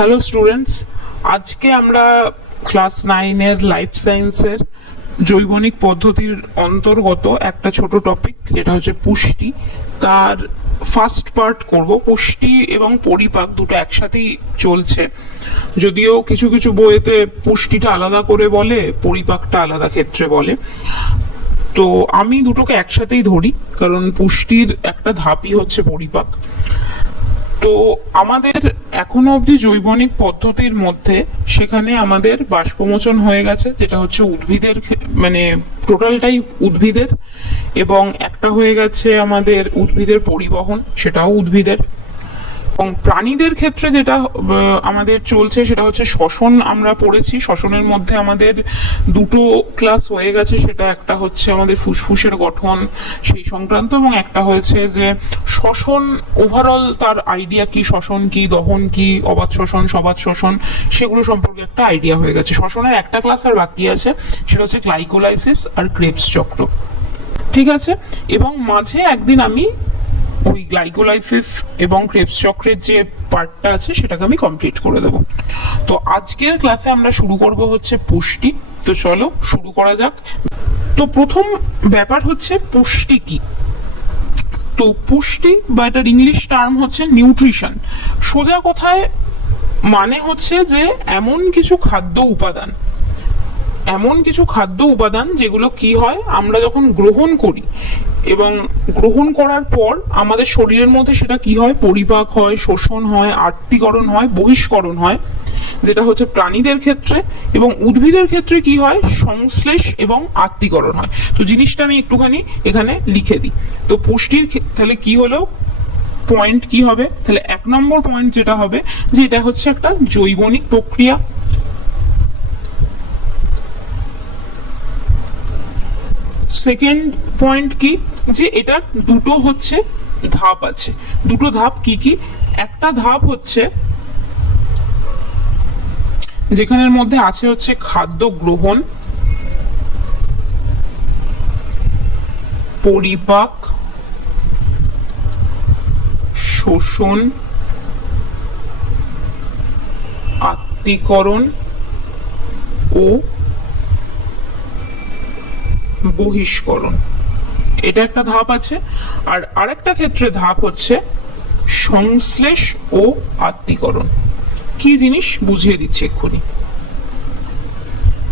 Hello students, আজকে আমরা class 9 এর লাইফ সায়েন্সের জৈবনিক পদ্ধতির অন্তর্গত একটা ছোট টপিক যেটা হচ্ছে পুষ্টি, তার ফার্স্ট পার্ট করব। পুষ্টি এবং পরিপাক দুটো একসাথেই চলছে, যদিও কিছু কিছু বইয়েতে পুষ্টিটা আলাদা করে বলে, পরিপাকটা আলাদা ক্ষেত্রে বলে। তো আমি দুটোকে একসাথেই ধরি, কারণ পুষ্টির একটা ধাপই হচ্ছে পরিপাক। তো আমাদের এখনো অবধি জৈবনিক পদ্ধতির মধ্যে সেখানে আমাদের বাষ্পমোচন হয়ে গেছে, যেটা হচ্ছে উদ্ভিদের মানে টোটালটাই উদ্ভিদের, এবং একটা হয়ে গেছে আমাদের উদ্ভিদের পরিবহন, সেটাও উদ্ভিদের। এবং প্রাণীদের ক্ষেত্রে যেটা আমাদের চলছে সেটা হচ্ছে শ্বসন। আমরা পড়েছি শ্বসনের মধ্যে আমাদের দুটো ক্লাস হয়ে গেছে, সেটা একটা হচ্ছে আমাদের ফুসফুসের গঠন সেই সংক্রান্ত, এবং একটা হয়েছে যে শ্বসন ওভারঅল তার আইডিয়া কি, শ্বসন কি, দহন কি, অবাত শ্বসন, সবাত শ্বসন, সেগুলো সম্পর্কে একটা আইডিয়া হয়ে গেছে। শ্বসনের একটা ক্লাস আর বাকি আছে, সেটা হচ্ছে গ্লাইকোলাইসিস আর ক্রেবস চক্র, ঠিক আছে। এবং মাঝে একদিন আমি ওই গ্লাইকোলাইসিস এবং ক্রেবস চক্রের যে পার্টটা আছে সেটাকে আমি কমপ্লিট করে দেব। তো আজকের ক্লাসে আমরা শুরু করব হচ্ছে পুষ্টি। তো চলো শুরু করা যাক। তো প্রথম ব্যাপার হচ্ছে পুষ্টি কি। তো পুষ্টি বা এটার ইংলিশ টার্ম হচ্ছে নিউট্রিশন। সোজা কথায় মানে হচ্ছে যে এমন কিছু খাদ্য উপাদান যেগুলো কি হয়, আমরা যখন গ্রহণ করি এবং গ্রহণ করার পর আমাদের শরীরের মধ্যে সেটা কি হয়, পরিপাক হয়, শোষণ হয়, আত্তীকরণ হয়, বহিষ্করণ হয়, যেটা হচ্ছে প্রাণীদের ক্ষেত্রে। এবং উদ্ভিদের ক্ষেত্রে কি হয়, সংশ্লেষ এবং আত্তীকরণ হয়। তো জিনিসটা আমি একটুখানি এখানে লিখে দিই। তো পুষ্টির তাহলে কি হলো, পয়েন্ট কি হবে, তাহলে 1 নম্বর পয়েন্ট যেটা হবে যে এটা হচ্ছে একটা জৈবনিক প্রক্রিয়া। সেকেন্ড পয়েন্ট কি, যে এটার দুটো হচ্ছে ধাপ আছে। দুটো ধাপ কি কি, একটা ধাপ হচ্ছে যেখানের মধ্যে আছে হচ্ছে খাদ্য গ্রহণ, পরিপাক, শোষণ, আত্তীকরণ ও বহিষ্করণ। এটা একটা ধাপ আছে। আর আরেকটা ক্ষেত্রে ধাপ হচ্ছে সংশ্লেষ ও আত্তীকরণ। কি জিনিস বুঝিয়ে দিচ্ছি এক্ষুনি।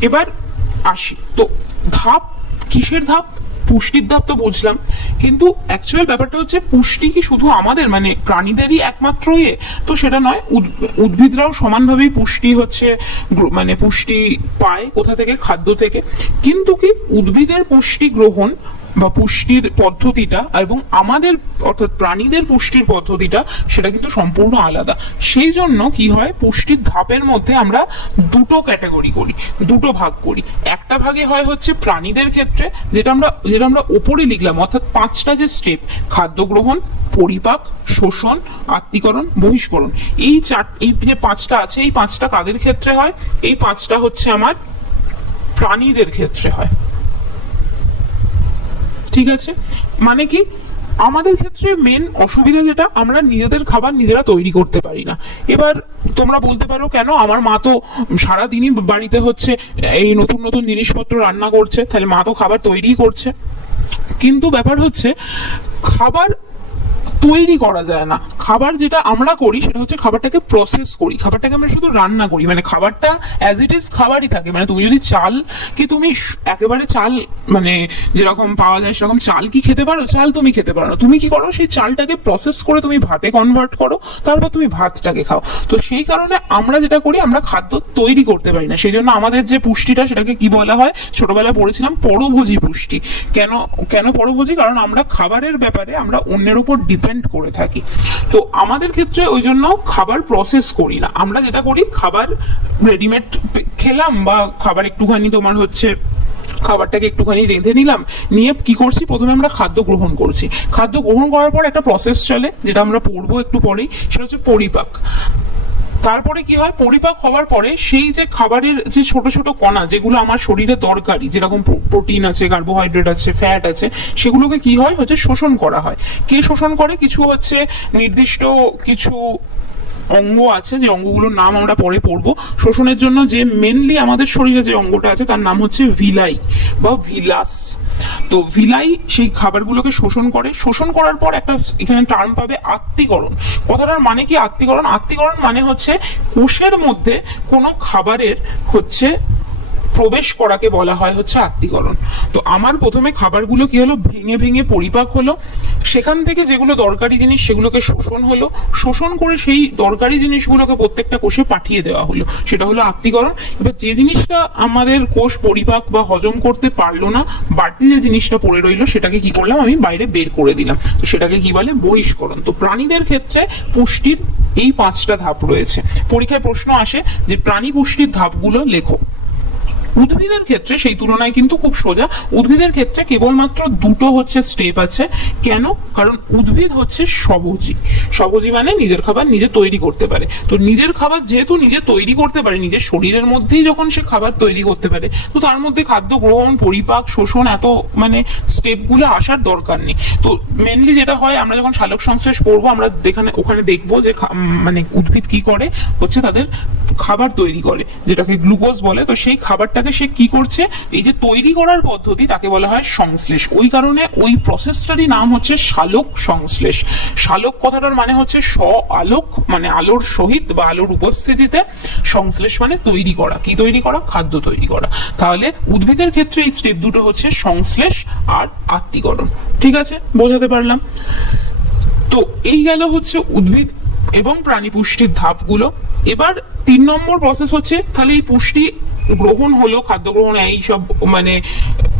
এবার আসি, তো ধাপ কিসের ধাপ, পুষ্টির ধাপ তো বুঝলাম, কিন্তু অ্যাকচুয়াল ব্যাপারটা হচ্ছে পুষ্টি কি শুধু আমাদের মানে প্রাণীদেরই একমাত্র ইয়ে? তো সেটা নয়, উদ্ভিদরাও সমানভাবেই পুষ্টি হচ্ছে মানে পুষ্টি পায় কোথা থেকে, খাদ্য থেকে। কিন্তু কি উদ্ভিদের পুষ্টি গ্রহণ বা পুষ্টির পদ্ধতিটা এবং আমাদের অর্থাৎ প্রাণীদের পুষ্টির পদ্ধতিটা সেটা কিন্তু সম্পূর্ণ আলাদা। সেই জন্য কি হয়, পুষ্টির ধাপের মধ্যে আমরা দুটো ক্যাটাগরি করি, দুটো ভাগ করি। একটা ভাগে হয় হচ্ছে প্রাণীদের ক্ষেত্রে, যেটা আমরা ওপরে লিখলাম, অর্থাৎ 5টা যে স্টেপ, খাদ্য গ্রহণ, পরিপাক, শোষণ, আত্তীকরণ, বহিষ্করণ, এই যে 5টা আছে, এই 5টা কাদের ক্ষেত্রে হয়, এই 5টা হচ্ছে আমার প্রাণীদের ক্ষেত্রে হয়, ঠিক আছে। মানে কি, আমাদের ক্ষেত্রে মেন অসুবিধা যেটা, আমরা নিজেদের খাবার নিজেরা তৈরি করতে পারি না। এবার তোমরা বলতে পারো কেন, আমার মা তো সারাদিনই বাড়িতে হচ্ছে এই নতুন নতুন জিনিসপত্র রান্না করছে, তাহলে মা তো খাবার তৈরি করছে। কিন্তু ব্যাপার হচ্ছে খাবার তৈরি করা যায় না। খাবার যেটা আমরা করি সেটা হচ্ছে খাবারটাকে প্রসেস করি, খাবারটাকে আমরা শুধু রান্না করি। মানে খাবারটা অ্যাজ ইট ইজ খাবারই থাকে। মানে তুমি যদি চাল কি তুমি একেবারে চাল মানে যেরকম পাওয়া যায় সেরকম চাল কি খেতে পারো? চাল তুমি খেতে পারো না। তুমি কি করো, সেই চালটাকে প্রসেস করে তুমি ভাতে কনভার্ট করো, তারপর তুমি ভাতটাকে খাও। তো সেই কারণে আমরা যেটা করি, আমরা খাদ্য তৈরি করতে পারি না। সেই জন্য আমাদের যে পুষ্টিটা সেটাকে কি বলা হয়, ছোটবেলায় পড়েছিলাম পরভোজী পুষ্টি। কেন পরভোজী? কারণ আমরা খাবারের ব্যাপারে আমরা অন্যের উপর ডিপেন্ড করে থাকি। তো আমাদের ক্ষেত্রে ওই জন্য খাবার প্রসেস করি না। আমরা যেটা করি, খাবার রেডিমেড খেলাম, বা খাবার একটুখানি তোমার হচ্ছে খাবারটাকে একটুখানি রেঁধে নিলাম, নিয়ে কি করছি, প্রথমে আমরা খাদ্য গ্রহণ করছি। খাদ্য গ্রহণ করার পর একটা প্রসেস চলে, যেটা আমরা পড়বো একটু পরেই, সেটা হচ্ছে পরিপাক। তারপরে কি হয়, পরিপাক হওয়ার পরে সেই যে খাবারের যে ছোট ছোট কণা যেগুলো আমার শরীরে দরকারি, যেরকম প্রোটিন আছে, কার্বোহাইড্রেট আছে, ফ্যাট আছে, সেগুলোকে কি হয় হচ্ছে শোষণ করা হয়। কে শোষণ করে? কিছু হচ্ছে নির্দিষ্ট কিছু অঙ্গ আছে, যে অঙ্গগুলোর নাম আমরা পরে পড়বো। শোষণের জন্য যে মেনলি আমাদের শরীরে যে অঙ্গটা আছে তার নাম হচ্ছে ভিলাই বা ভিলাস। তো ভিলাই সেই খাবারগুলোকে শোষণ করে, শোষণ করার পর একটা এখানে টার্ম পাবে আত্তীকরণ। কথাটার মানে কি আত্তীকরণ? আত্তীকরণ মানে হচ্ছে কোষের মধ্যে কোনো খাবারের হচ্ছে প্রবেশ করাকে বলা হয় হচ্ছে আত্তীকরণ। তো আমার প্রথমে খাবারগুলো কি হলো, ভেঙে ভেঙে পরিপাক হলো, সেখান থেকে যেগুলো দরকারি জিনিস সেগুলোকে শোষণ হলো, শোষণ করে সেই দরকারি জিনিসগুলোকে প্রত্যেকটা কোষে পাঠিয়ে দেওয়া হলো, সেটা হলো আত্তীকরণ। এবার যে জিনিসটা আমাদের কোষ পরিপাক বা হজম করতে পারলো না, বাড়তি যে জিনিসটা পড়ে রইলো সেটাকে কি করলাম, আমি বাইরে বের করে দিলাম, তো সেটাকে কি বলে, বহিষ্করণ। তো প্রাণীদের ক্ষেত্রে পুষ্টির এই 5টা ধাপ রয়েছে। পরীক্ষায় প্রশ্ন আসে যে প্রাণী পুষ্টির ধাপগুলো লেখো। উদ্ভিদের ক্ষেত্রে সেই তুলনায় কিন্তু খুব সোজা। উদ্ভিদের ক্ষেত্রে কেবলমাত্র 2টো হচ্ছে স্টেপ আছে। কেন? কারণ উদ্ভিদ হচ্ছে স্বভোজী। স্বভোজী মানে নিজের খাবার নিজে তৈরি করতে পারে। তো নিজের খাবার যেহেতু নিজে তৈরি করতে পারে, নিজের শরীরের মধ্যেই যখন সে খাবার তৈরি করতে পারে, তো তার মধ্যে খাদ্য গ্রহণ, পরিপাক, শোষণ এত মানে স্টেপগুলো আসার দরকার নেই। তো মেনলি যেটা হয়, আমরা যখন সালোক সংশ্লেষ পড়বো আমরা ওখানে দেখবো যে মানে উদ্ভিদ কি করে, হচ্ছে তাদের খাবার তৈরি করে, যেটাকে গ্লুকোজ বলে। তো সেই খাবারটাকে সে কি করছে, এই যে তৈরি করার পদ্ধতি তাকে বলা হয় সংশ্লেষ। ওই কারণে ওই প্রসেসটারই নাম হচ্ছে সালোক সংশ্লেষ। সালোক কথাটার মানে হচ্ছে আলোক, মানে আলোর সহিত বা আলোর উপস্থিতিতে, সংশ্লেষ মানে তৈরি করা। কি তৈরি করা? খাদ্য তৈরি করা। তাহলে উদ্ভিদের ক্ষেত্রে এই স্টেপ দুটো হচ্ছে সংশ্লেষ আর আত্তীকরণ। ঠিক আছে, বোঝাতে পারলাম? তো এই গেল হচ্ছে উদ্ভিদ এবং প্রাণী পুষ্টির ধাপগুলো। এবার 3 নম্বর প্রসেস হচ্ছে, তাহলে এই পুষ্টি গ্রহণ হলো, খাদ্য গ্রহণ, এই সব মানে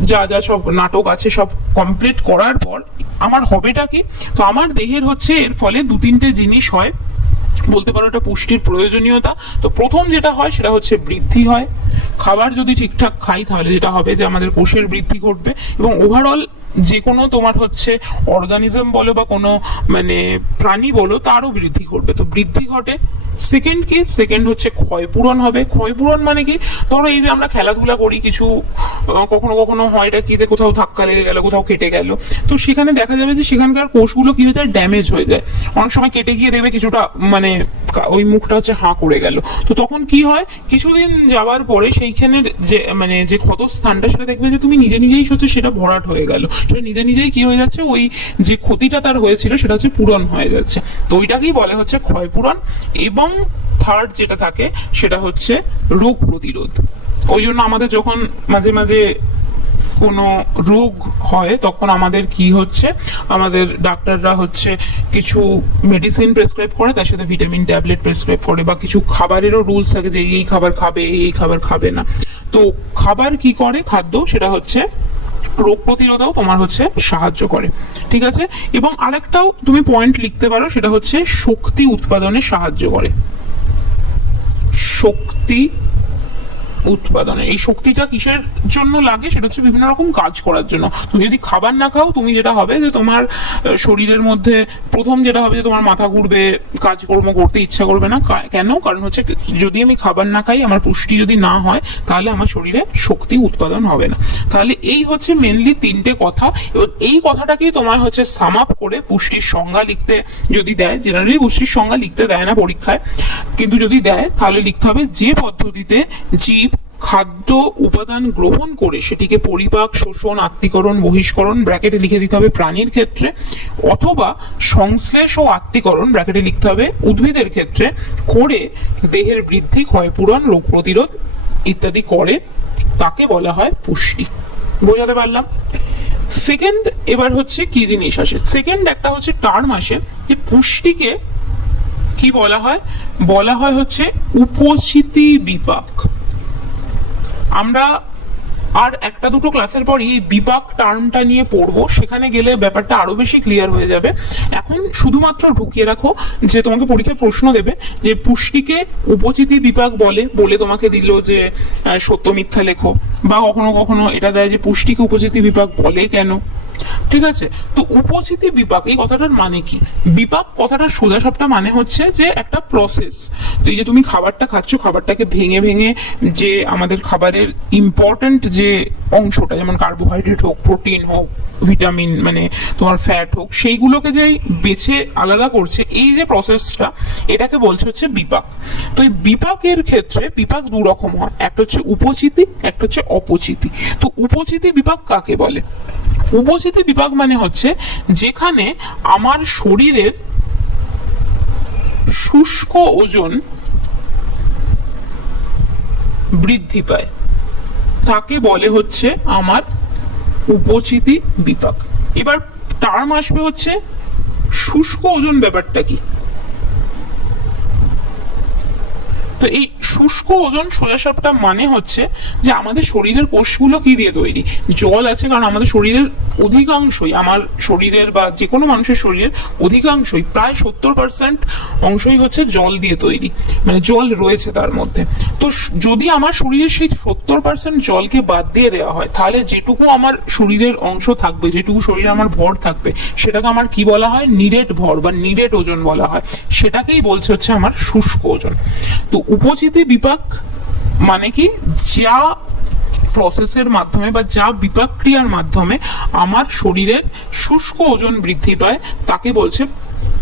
যা যা সব নাটক আছে সব কমপ্লিট করার পর আমার হবেটা কি? তো আমার দেহের হচ্ছে এর ফলে 2-3টে জিনিস হয়, বলতে পারো এটা পুষ্টির প্রয়োজনীয়তা। তো প্রথম যেটা হয় সেটা হচ্ছে বৃদ্ধি হয়। খাবার যদি ঠিকঠাক খাই তাহলে যেটা হবে যে আমাদের কোষের বৃদ্ধি ঘটবে, এবং ওভারঅল যে কোনো তোমার হচ্ছে অর্গানিজম বলো বা কোনো মানে প্রাণী বলো, তারও বৃদ্ধি ঘটবে। তো বৃদ্ধি ঘটে। সেকেন্ড কি? সেকেন্ড হচ্ছে ক্ষয়পূরণ হবে। ক্ষয়পূরণ মানে কি? ধরো এই যে আমরা খেলাধুলা করি, কিছু কখনো কখনো হয় এটা কি, কোথাও ধাক্কা লেগে গেল, কোথাও কেটে গেল, তো সেখানে দেখা যাবে যে সেখানকার কোষগুলো কি হয়ে যায়, ড্যামেজ হয়ে যায়। অনেক সময় কেটে গিয়ে দেখবে কিছুটা মানে ওই মুখটা হচ্ছে হাঁ করে গেল। তো তখন কি হয়, কিছুদিন যাওয়ার পরে সেইখানের যে মানে যে ক্ষত স্থানটা, সেটা দেখবে যে তুমি নিজে নিজেই হচ্ছে সেটা ভরাট হয়ে গেল, সেটা নিজে নিজেই কি হয়ে যাচ্ছে, ওই যে ক্ষতিটা তার হয়েছিল সেটা হচ্ছে পূরণ হয়ে যাচ্ছে। তো ওইটাকেই বলে হচ্ছে ক্ষয়পূরণ। এবং থার্ড যেটা থাকে সেটা হচ্ছে রোগ প্রতিরোধ। ওই জন্য আমাদের যখন মাঝে মাঝে কোনো রোগ হয় তখন আমাদের কি হচ্ছে, আমাদের ডাক্তাররা হচ্ছে কিছু মেডিসিন প্রেসক্রাইব করে, তার সাথে ভিটামিন ট্যাবলেট প্রেসক্রাইব করে, বা কিছু খাবারেরও রুলস থাকে যে এই খাবার খাবে, এই খাবার খাবে না। তো খাবার কি করে, খাদ্য সেটা হচ্ছে রোগ প্রতিরোধেও তোমার হচ্ছে সাহায্য করে। ঠিক আছে, এবং আরেকটাও তুমি পয়েন্ট লিখতে পারো, সেটা হচ্ছে শক্তি উৎপাদনে সাহায্য করে। শক্তি উৎপাদনে, এই শক্তিটা কিসের জন্য লাগে, সেটা হচ্ছে বিভিন্ন রকম কাজ করার জন্য। তুমি যদি খাবার না খাও, তুমি যেটা হবে যে তোমার শরীরের মধ্যে প্রথম যেটা হবে যে তোমার মাথা ঘুরবে, কাজকর্ম করতে ইচ্ছা করবে না। কেন? কারণ হচ্ছে যদি আমি খাবার না খাই, আমার পুষ্টি যদি না হয়, তাহলে আমার শরীরে শক্তি উৎপাদন হবে না। তাহলে এই হচ্ছে মেনলি 3টে কথা। এবং এই কথাটাকেই তোমার হচ্ছে সাম আপ করে পুষ্টির সংজ্ঞা লিখতে যদি দেয়, জেনারেলি পুষ্টির সংজ্ঞা লিখতে দেয় না পরীক্ষায়, কিন্তু যদি দেয় তাহলে লিখতে হবে যে পদ্ধতিতে জীব খাদ্য উপাদান গ্রহণ করে সেটিকে পরিপাক, শোষণ, আত্তীকরণ, বহিষ্করণ, ব্র্যাকেটে লিখে দিতে হবে প্রাণীর ক্ষেত্রে, অথবা সংশ্লেষ ও আত্তীকরণ ব্র্যাকেটে লিখতে হবে উদ্ভিদের ক্ষেত্রে করে দেহের বৃদ্ধি, ক্ষয়পূরণ, রোগ প্রতিরোধ ইত্যাদি করে, তাকে বলা হয় পুষ্টি। বোঝাতে পারলাম? সেকেন্ড এবার হচ্ছে কি জিনিস আসে, সেকেন্ড একটা হচ্ছে টার্ম আসে, যে পুষ্টিকে কি বলা হয়, বলা হয় হচ্ছে উপচিতি বিপাক। আমরা আর একটা দুটো ক্লাসের পরই এই বিপাক টার্মটা নিয়ে পড়বো, সেখানে গেলে ব্যাপারটা আরো বেশি ক্লিয়ার হয়ে যাবে। এখন শুধুমাত্র ঢুকিয়ে রাখো যে তোমাকে পরীক্ষায় প্রশ্ন দেবে যে পুষ্টিকে উপচিতি বিপাক বলে, বলে তোমাকে দিল যে সত্য মিথ্যা লেখো, বা কখনো কখনো এটা দেয় যে পুষ্টিকে উপচিতি বিপাক বলে কেন। ঠিক আছে, তো উপচিতি বিপাক এই কথাটার মানে কি? বিপাক কথাটার সোজা সাপটা মানে হচ্ছে যে একটা প্রসেস। তো এই যে তুমি খাবারটা খাচ্ছ, খাবারটাকে ভেঙে ভেঙে যে আমাদের খাবারের ইম্পর্টেন্ট যে অংশটা, যেমন কার্বোহাইড্রেট হোক, প্রোটিন হোক, ভিটামিন মানে তোমার ফ্যাট হোক, সেইগুলোকে যে বেছে আলাদা করছে, এই যে প্রসেসটা, এটাকে বলছে হচ্ছে বিপাক। তো এই বিপাকের ক্ষেত্রে বিপাক দু রকম হয়, একটা হচ্ছে উপচিতি, একটা হচ্ছে অপচিতি। তো উপচিতি বিপাক কাকে বলে? উপচিতি বিপাক মানে হচ্ছে যেখানে আমার শরীরের শুষ্ক ওজন বৃদ্ধি পায়, তাকে বলে হচ্ছে আমার উপচিতি বিপাক। এবার টার্ম আসবে হচ্ছে শুষ্ক ওজন, ব্যাপারটা কি? তো এই শুষ্ক ওজন সোজাসাপটা মানে হচ্ছে যে আমাদের শরীরের কোষগুলো কি দিয়ে তৈরি? জল আছে, কারণ আমাদের শরীরের অধিকাংশই, আমার শরীরের বা যে কোনো মানুষের শরীরের অধিকাংশই, প্রায় 70% অংশই হচ্ছে জল দিয়ে তৈরি, মানে জল রয়েছে তার মধ্যে। তো যদি আমার শরীরের সেই 70% জলকে বাদ দিয়ে দেওয়া হয়, তাহলে যেটুকু আমার শরীরের অংশ থাকবে, যেটুকু শরীরে আমার ভর থাকবে, সেটাকে আমার কি বলা হয়? নিরেট ভর বা নিরেট ওজন বলা হয়। সেটাকেই বলছে হচ্ছে আমার শুষ্ক ওজন। তো উপচিতি বিপাক মানে কি? যা প্রসেসের মাধ্যমে বা যা বিপাক ক্রিয়ার মাধ্যমে আমার শরীরের শুষ্ক ওজন বৃদ্ধি পায়, তাকে বলছে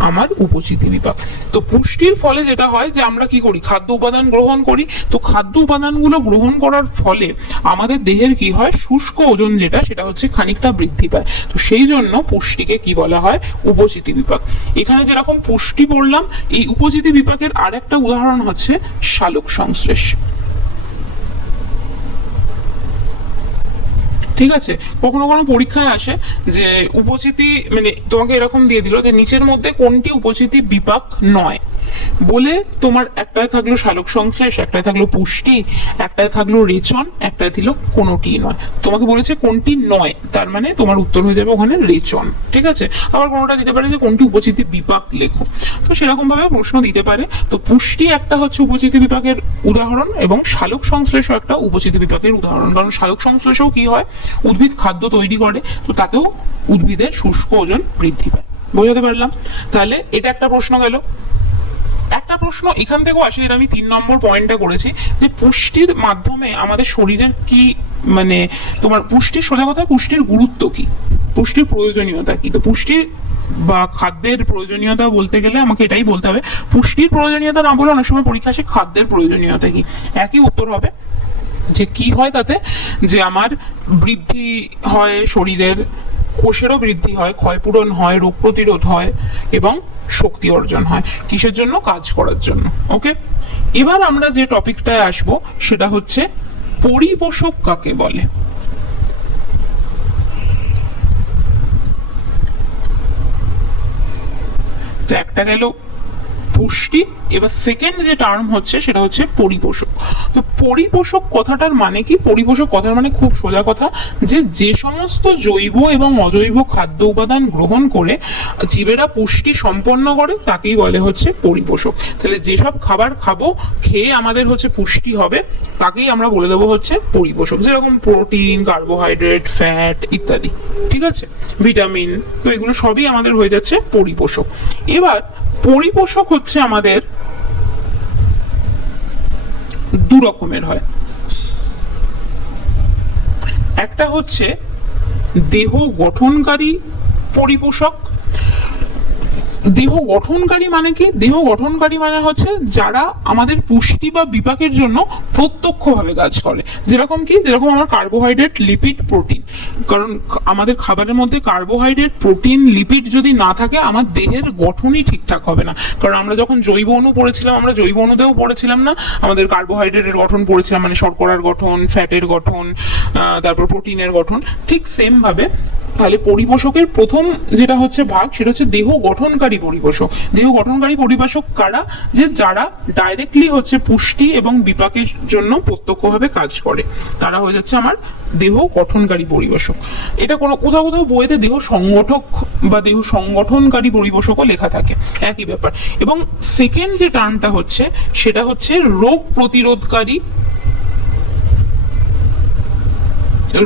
আমার উপচিতি বিপাক। তো পুষ্টির ফলে যেটা হয় যে আমরা কি করি? খাদ্য উপাদান গ্রহণ করি। তো খাদ্য উপাদানগুলো গ্রহণ করার ফলে আমাদের দেহের কি হয়? শুষ্ক ওজন যেটা, সেটা হচ্ছে খানিকটা বৃদ্ধি পায়। তো সেই জন্য পুষ্টিকে কি বলা হয়? উপচিতি বিপাক। এখানে যেরকম পুষ্টি বললাম, এই উপচিতি বিপাকের আরেকটা উদাহরণ হচ্ছে সালোক সংশ্লেষ। ঠিক আছে, কখনো কোনো পরীক্ষায় আসে যে উপচিতি, মানে তোমাকে এরকম দিয়ে দিল যে নিচের মধ্যে কোনটি উপচিতি বিপাক নয়, বলে তোমার একটায় থাকলো সালোক সংশ্লেষ, একটায় থাকলো পুষ্টি, একটায় থাকলো রেচন, একটায় দিল কোনোটি নয়। তোমাকে বলেছে কোনটি নয়, তার মানে তোমার উত্তর হয়ে যাবে ওখানে রেচন। ঠিক আছে, আবার কোনোটা দিতে পারে যে কোনটি উপচিতি বিপাক লেখো। তো সেরকম ভাবে প্রশ্ন দিতে পারে। তো পুষ্টি একটা হচ্ছে উপচিতি বিপাকের উদাহরণ, এবং সালোক সংশ্লেষও একটা উপচিতি বিপাকের উদাহরণ। কারণ সালোক সংশ্লেষও কি হয়? উদ্ভিদ খাদ্য তৈরি করে, তো তাতেও উদ্ভিদের শুষ্ক ওজন বৃদ্ধি পায়। বোঝাতে পারলাম? তাহলে এটা একটা প্রশ্ন গেল। একটা প্রশ্ন এখান থেকেও আসে, এটা আমি 3 নম্বর পয়েন্টে করেছি, যে পুষ্টির মাধ্যমে আমাদের শরীরের কি, মানে তোমার পুষ্টির, সোজা কথা পুষ্টির গুরুত্ব কি, পুষ্টির প্রয়োজনীয়তা কি? তো পুষ্টির বা খাদ্যের প্রয়োজনীয়তা বলতে গেলে আমাকে এটাই বলতে হবে, পুষ্টির প্রয়োজনীয়তা না বলে অনেক সময় পরীক্ষা আসে খাদ্যের প্রয়োজনীয়তা কি। একই উত্তর হবে যে কি হয় তাতে, যে আমার বৃদ্ধি হয় শরীরের, কোষেরও বৃদ্ধি হয়, ক্ষয়পূরণ হয়, রোগ প্রতিরোধ হয়, এবং শক্তি অর্জন হয়। কিসের জন্য? কাজ করার জন্য। ওকে, এবার আমরা যে টপিকটায় আসবো সেটা হচ্ছে পরিপোষক কাকে বলে। তো একটা গেল পুষ্টি, এবার সেকেন্ড যে টার্ম হচ্ছে সেটা হচ্ছে পরিপোষক। তো পরিপোষক কথাটার মানে কি? পরিপোষক কথার মানে খুব সোজা কথা, যে যে সমস্ত জৈব এবং অজৈব খাদ্য উপাদান গ্রহণ করে জীবেরা পুষ্টি সম্পন্ন করে, তাকেই বলে হচ্ছে পরিপোষক। তাহলে যেসব খাবার খাবো, খেয়ে আমাদের হচ্ছে পুষ্টি হবে, তাকেই আমরা বলে দেবো হচ্ছে পরিপোষক। যেরকম প্রোটিন, কার্বোহাইড্রেট, ফ্যাট ইত্যাদি, ঠিক আছে, ভিটামিন, তো এগুলো সবই আমাদের হয়ে যাচ্ছে পরিপোষক। এবার পরিপোষক হচ্ছে আমাদের দু রকমের হয়। একটা হচ্ছে দেহ গঠনকারী পরিপোষক। দেহ গঠনকারী মানে কি? দেহ গঠনকারী মানে হচ্ছে যারা আমাদের পুষ্টি বা বিপাকের জন্য প্রত্যক্ষভাবে কাজ করে। যেরকম কি? যেরকম আমার কার্বোহাইড্রেট, লিপিড, প্রোটিন। কারণ আমাদের খাবারের মধ্যে কার্বোহাইড্রেট, প্রোটিন, লিপিড যদি না থাকে, আমার দেহের গঠনই ঠিকঠাক হবে না। কারণ আমরা যখন জৈব অণু পড়েছিলাম, আমরা জৈব অণুতেও পড়েছিলাম না, আমাদের কার্বোহাইড্রেটের গঠন পড়েছিলাম, মানে শর্করার গঠন, ফ্যাটের গঠন, তারপর প্রোটিনের গঠন। ঠিক সেম ভাবে তাহলে পরিপোষকের প্রথম যেটা হচ্ছে ভাগ, সেটা হচ্ছে দেহ গঠনকারী পরিপোষক। দেহ গঠনকারী পরিপোষক কারা? যে যারা ডাইরেক্টলি হচ্ছে পুষ্টি এবং বিপাকের জন্য প্রত্যক্ষভাবে কাজ করে, তারা হয়ে যাচ্ছে আমার দেহ গঠনকারী পরিপোষক। এটা কোনো কোথাও কোথাও বইতে দেহ সংগঠক বা দেহ সংগঠনকারী পরিপোষকও লেখা থাকে, একই ব্যাপার। এবং সেকেন্ড যে টার্মটা হচ্ছে সেটা হচ্ছে রোগ প্রতিরোধকারী,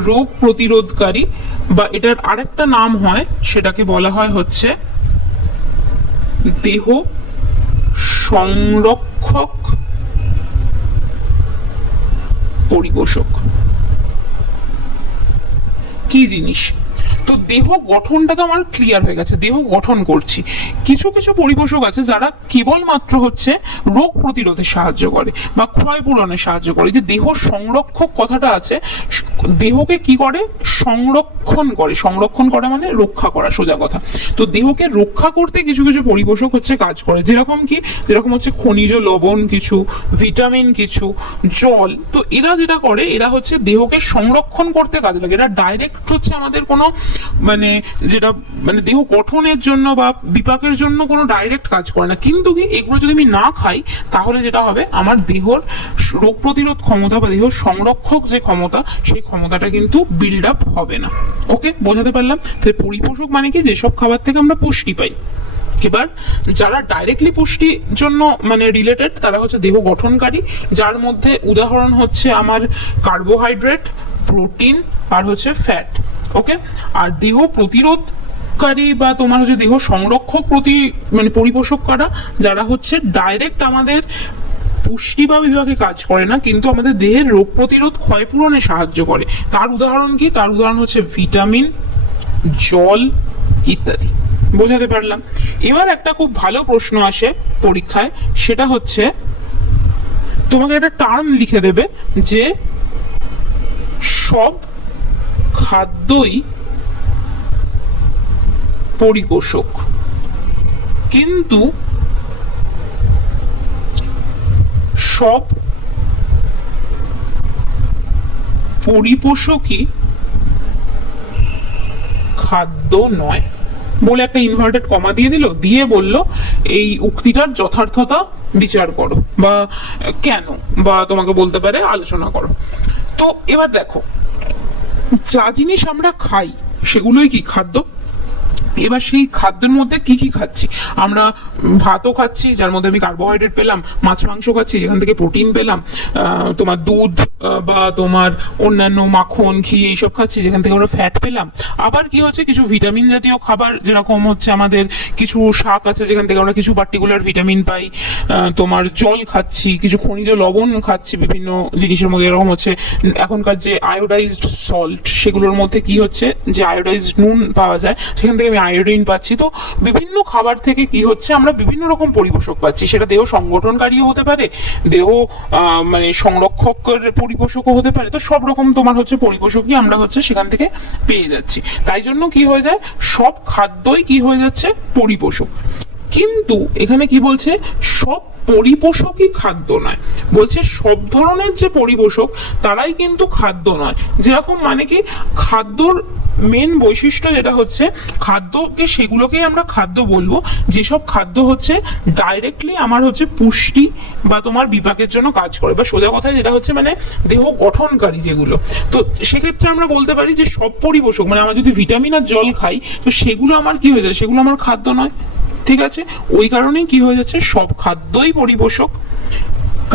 রোগ প্রতিরোধকারী, বা এটার আরেকটা নাম হয়, সেটাকে বলা হয় হচ্ছে দেহ সংরক্ষক পরিপোষক। কি জিনিস? তো তো দেহ গঠনটা তো আমার ক্লিয়ার হয়ে গেছে, দেহ গঠন করছি। কিছু কিছু পরিপোষক আছে যারা কেবলমাত্র হচ্ছে রোগ প্রতিরোধে সাহায্য করে বা ক্ষয় পূরণে সাহায্য করে। যে দেহ সংরক্ষক কথাটা আছে, দেহকে কি করে, সংরক্ষণ করে। সংরক্ষণ করা মানে রক্ষা করা, সোজা কথা। তো দেহকে রক্ষা করতে কিছু কিছু পরিপোষক হচ্ছে কাজ করে, যেরকম কি, যেরকম হচ্ছে খনিজ লবণ কিছু, ভিটামিন কিছু, জল। তো এরা যেটা করে, এরা হচ্ছে দেহকে সংরক্ষণ করতে কাজে লাগে। এরা ডাইরেক্ট হচ্ছে আমাদের কোনো মানে যেটা মানে দেহ গঠনের জন্য বা বিপাকের জন্য কোনো ডাইরেক্ট কাজ করে না, কিন্তু কি এগুলো যদি আমি না খাই তাহলে যেটা হবে, আমার দেহর রোগ প্রতিরোধ ক্ষমতা বা দেহ সংরক্ষক যে ক্ষমতা, সেই ক্ষমতাটা কিন্তু বিল্ড আপ হবে না। ওকে, বোঝাতে পারলাম? তাহলে পরিপোষক মানে কি, যেসব খাবার থেকে আমরা পুষ্টি পাই। এবার যারা ডাইরেক্টলি পুষ্টির জন্য মানে রিলেটেড, তারা হচ্ছে দেহ গঠনকারী, যার মধ্যে উদাহরণ হচ্ছে আমার কার্বোহাইড্রেট, প্রোটিন আর হচ্ছে ফ্যাট। ওকে, আর দেহ প্রতিরোধ বা তোমার হচ্ছে দেহ সংরক্ষক মানে পরিপোষক করা, যারা হচ্ছে ডাইরেক্ট আমাদের পুষ্টি বা বিভাগে কাজ করে না, কিন্তু আমাদের দেহের রোগ প্রতিরোধ ক্ষয়পূরণে সাহায্য করে। তার উদাহরণ কি? তার উদাহরণ হচ্ছে ভিটামিন, জল ইত্যাদি। বোঝাতে পারলাম? এবার একটা খুব ভালো প্রশ্ন আসে পরীক্ষায়, সেটা হচ্ছে তোমাকে একটা টার্ম লিখে দেবে যে সব খাদ্যই পরিপোষক, কিন্তু সব পরিপোষকই খাদ্য নয়, বলে একটা ইনভার্টেড কমা দিয়ে দিল, দিয়ে বলল এই উক্তিটার যথার্থতা বিচার করো বা কেন, বা তোমাকে বলতে পারে আলোচনা করো। তো এবার দেখো, যা জিনিস আমরা খাই সেগুলোই কি খাদ্য। এবার সেই খাদ্যের মধ্যে কি কি খাচ্ছি, আমরা ভাতও খাচ্ছি যার মধ্যে আমি কার্বোহাইড্রেট পেলাম, মাছ মাংস খাচ্ছি যেখান থেকে প্রোটিন পেলাম, তোমার দুধ বা তোমার অন্যান্য মাখন ঘি এইসব খাচ্ছি যেখান থেকে আমরা ফ্যাট পেলাম। আবার কি হচ্ছে, কিছু ভিটামিন জাতীয় খাবার, যেরকম হচ্ছে আমাদের কিছু শাক আছে যেখান থেকে আমরা কিছু পার্টিকুলার ভিটামিন পাই, তোমার জল খাচ্ছি, কিছু খনিজ লবণ খাচ্ছি বিভিন্ন জিনিসের মধ্যে, এরকম হচ্ছে এখনকার যে আয়োডাইজড সল্ট, সেগুলোর মধ্যে কি হচ্ছে, যে আয়োডাইজড নুন পাওয়া যায় সেখান থেকে আমি আয়োডিন পাচ্ছি। তো বিভিন্ন খাবার থেকে কি হচ্ছে, আমরা বিভিন্ন রকম পরিপোষক পাচ্ছি। সেটা দেহ সংগঠনকারীও হতে পারে, দেহ মানে সংরক্ষকের পরিপোষকও হতে পারে। তো সব রকম তোমার হচ্ছে পরিপোষকই আমরা হচ্ছে সেখান থেকে পেয়ে যাচ্ছি। তাই জন্য কি হয়ে যায়, সব খাদ্যই কি হয়ে যাচ্ছে, পরিপোষক। কিন্তু এখানে কি বলছে, সব পরিপোষকই খাদ্য নয়, বলছে সব ধরনের যে পরিপোষক তারাই কিন্তু খাদ্য নয়। যেরকম মানে কি, খাদ্যর মেন বৈশিষ্ট্য যেটা হচ্ছে, খাদ্যকে সেগুলোকেই আমরা খাদ্য বলবো যেসব খাদ্য হচ্ছে ডাইরেক্টলি আমার হচ্ছে পুষ্টি বা তোমার বিপাকের জন্য কাজ করে, বা সোজা কথায় যেটা হচ্ছে মানে দেহ গঠনকারী যেগুলো। তো সেক্ষেত্রে আমরা বলতে পারি যে সব পরিপোষক, মানে আমরা যদি ভিটামিন আর জল খাই তো সেগুলো আমার কি হয়ে যায়, সেগুলো আমার খাদ্য নয়। ঠিক আছে, ওই কারণেই কি হয়ে যাচ্ছে, সব খাদ্যই পরিপোষক।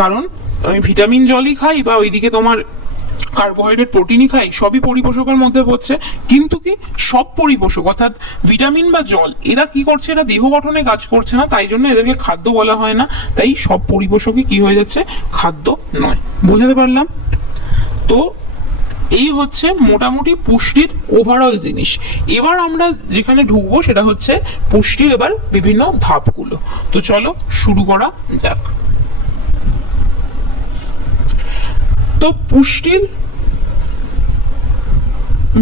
কারণ আমি ভিটামিন জলই খাই বা ওইদিকে তোমার কার্বোহাইড্রেট প্রোটিনই খাই, সবই পরিপোষকের মধ্যে পড়ছে। কিন্তু কি সব পরিপোষক অর্থাৎ ভিটামিন বা জল, এরা কি করছে, এরা দেহ গঠনে কাজ করছে না, তাই জন্য এদেরকে খাদ্য বলা হয় না। তাই সব পরিপোষকই কি হয়ে যাচ্ছে, খাদ্য নয়। বোঝাতে পারলাম? তো এই হচ্ছে মোটামুটি পুষ্টির ওভারঅল জিনিস। এবার আমরা যেখানে ঢুকবো সেটা হচ্ছে পুষ্টির এবার বিভিন্ন ধাপগুলো। তো চলো শুরু করা যাক। তো পুষ্টির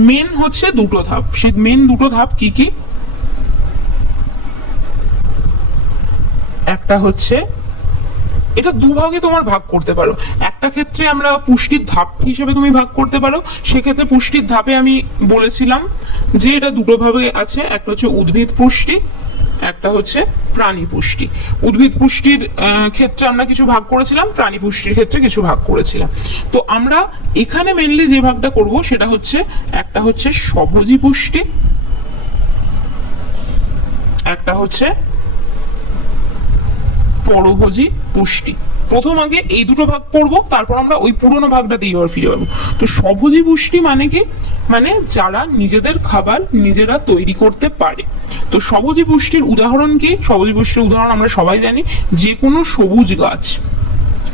মেন হচ্ছে দুটো ধাপ। সেই মেন দুটো ধাপ কি কি, একটা হচ্ছে, এটা দুভাগে তোমার ভাগ করতে পারো। একটা ক্ষেত্রে আমরা পুষ্টির ধাপ হিসেবে তুমি ভাগ করতে পারো, সেক্ষেত্রে পুষ্টির ধাপে আমি বলেছিলাম যে এটা দুটো ভাবে আছে, একটা হচ্ছে উদ্ভিদ পুষ্টি, একটা হচ্ছে প্রাণী পুষ্টি। উদ্ভিদ পুষ্টির ক্ষেত্রে আমরা কিছু ভাগ করেছিলাম, প্রাণী পুষ্টির ক্ষেত্রে কিছু ভাগ করেছিলাম। তো আমরা এখানে মেনলি যে ভাগটা করব সেটা হচ্ছে, একটা হচ্ছে স্বভোজী পুষ্টি, একটা হচ্ছে পরভোজী পুষ্টি। প্রথম আগে এই দুটো ভাগ করবো, তারপর আমরা ওই পুরোনো ভাগটাতে এবার ফিরে পাবো। তো স্বভোজী পুষ্টি মানে কি, মানে যারা নিজেদের খাবার নিজেরা তৈরি করতে পারে। তো স্বভোজী পুষ্টির উদাহরণ কি, স্বভোজী পুষ্টির উদাহরণ আমরা সবাই জানি, যে কোনো সবুজ গাছ,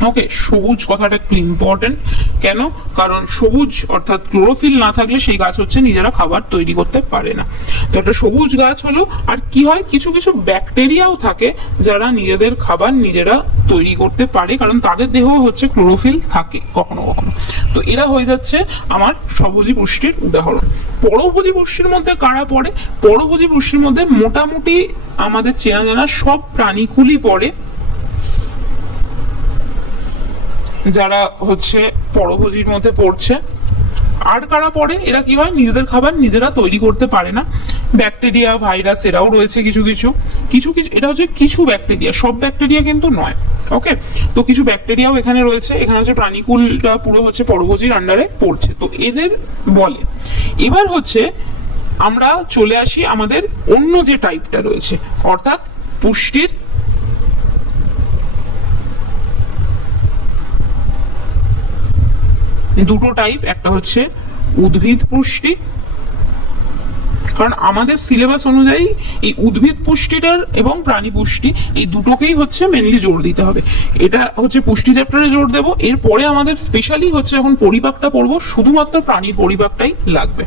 ওকে, সবুজ কথাটা একটু ইম্পর্টেন্ট। কেন? কারণ সবুজ অর্থাৎ ক্লোরোফিল না থাকলে সেই গাছ হচ্ছে নিজেরা খাবার তৈরি করতে পারে না। তো একটা সবুজ গাছ হলো। আর কি হয়, কিছু কিছু ব্যাকটেরিয়াও থাকে যারা নিজেদের খাবার নিজেরা তৈরি করতে পারে, কারণ তাদের দেহ হচ্ছে ক্লোরোফিল থাকে কখনো কখনো। তো এরা হয়ে যাচ্ছে আমার স্বভোজী পুষ্টির উদাহরণ। পরভোজী পুষ্টির মধ্যে কারা পড়ে? পরভোজী পুষ্টির মধ্যে মোটামুটি আমাদের চেনা জানা সব প্রাণীকুলই পড়ে, যারা হচ্ছে পরভোজীর মধ্যে পড়ছে। আর কারা পড়ে? এরা কি হয়, নিজেদের খাবার নিজেরা তৈরি করতে পারে না। ব্যাকটেরিয়া, ভাইরাস এরাও রয়েছে কিছু কিছু কিছু কিছু এটা হচ্ছে কিছু ব্যাকটেরিয়া, সব ব্যাকটেরিয়া কিন্তু নয়। ওকে, তো কিছু ব্যাকটেরিয়াও এখানে রয়েছে। এখানে হচ্ছে প্রাণীকুলটা পুরো হচ্ছে পরভোজীর আন্ডারে পড়ছে, তো এদের বলে। এবার হচ্ছে আমরা চলে আসি আমাদের অন্য যে টাইপটা রয়েছে, অর্থাৎ পুষ্টির দুটো টাইপ। একটা হচ্ছে উদ্ভিদ পুষ্টি, কারণ আমাদের সিলেবাস অনুযায়ী এই উদ্ভিদ পুষ্টিটার এবং প্রাণী পুষ্টি এই দুটোকেই হচ্ছে মেনলি জোর দিতে হবে। এটা হচ্ছে পুষ্টি চ্যাপ্টারে জোর দেব। এরপরে আমাদের স্পেশালি হচ্ছে যখন পরিপাকটা পড়বো, শুধুমাত্র প্রাণীর পরিপাকটাই লাগবে,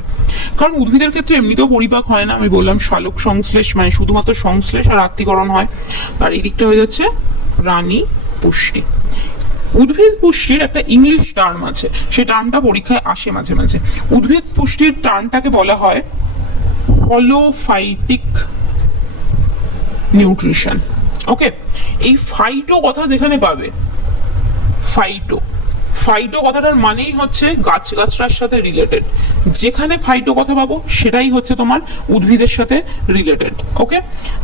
কারণ উদ্ভিদের ক্ষেত্রে এমনিতেও পরিপাক হয় না। আমি বললাম শালক সংশ্লেষ, মানে শুধুমাত্র সংশ্লেষ আর আত্তীকরণ হয়। আর এই দিকটা হয়ে যাচ্ছে প্রাণী পুষ্টি। উদ্ভিদ পুষ্টির একটা ইংলিশ টার্ম আছে, সেই টার্মটা পরীক্ষায় আসে মাঝে মাঝে। উদ্ভিদ পুষ্টির টার্মটাকে বলা হয় হলোফাইটিক নিউট্রিশন। ওকে, এই ফাইটো কথা যেখানে পাবে, ফাইটো ফাইটো কথাটার মানেই হচ্ছে গাছ গাছড়ার সাথে রিলেটেড। যেখানে ফাইটো কথা পাবো সেটাই হচ্ছে তোমার উদ্ভিদের সাথে রিলেটেড। ওকে,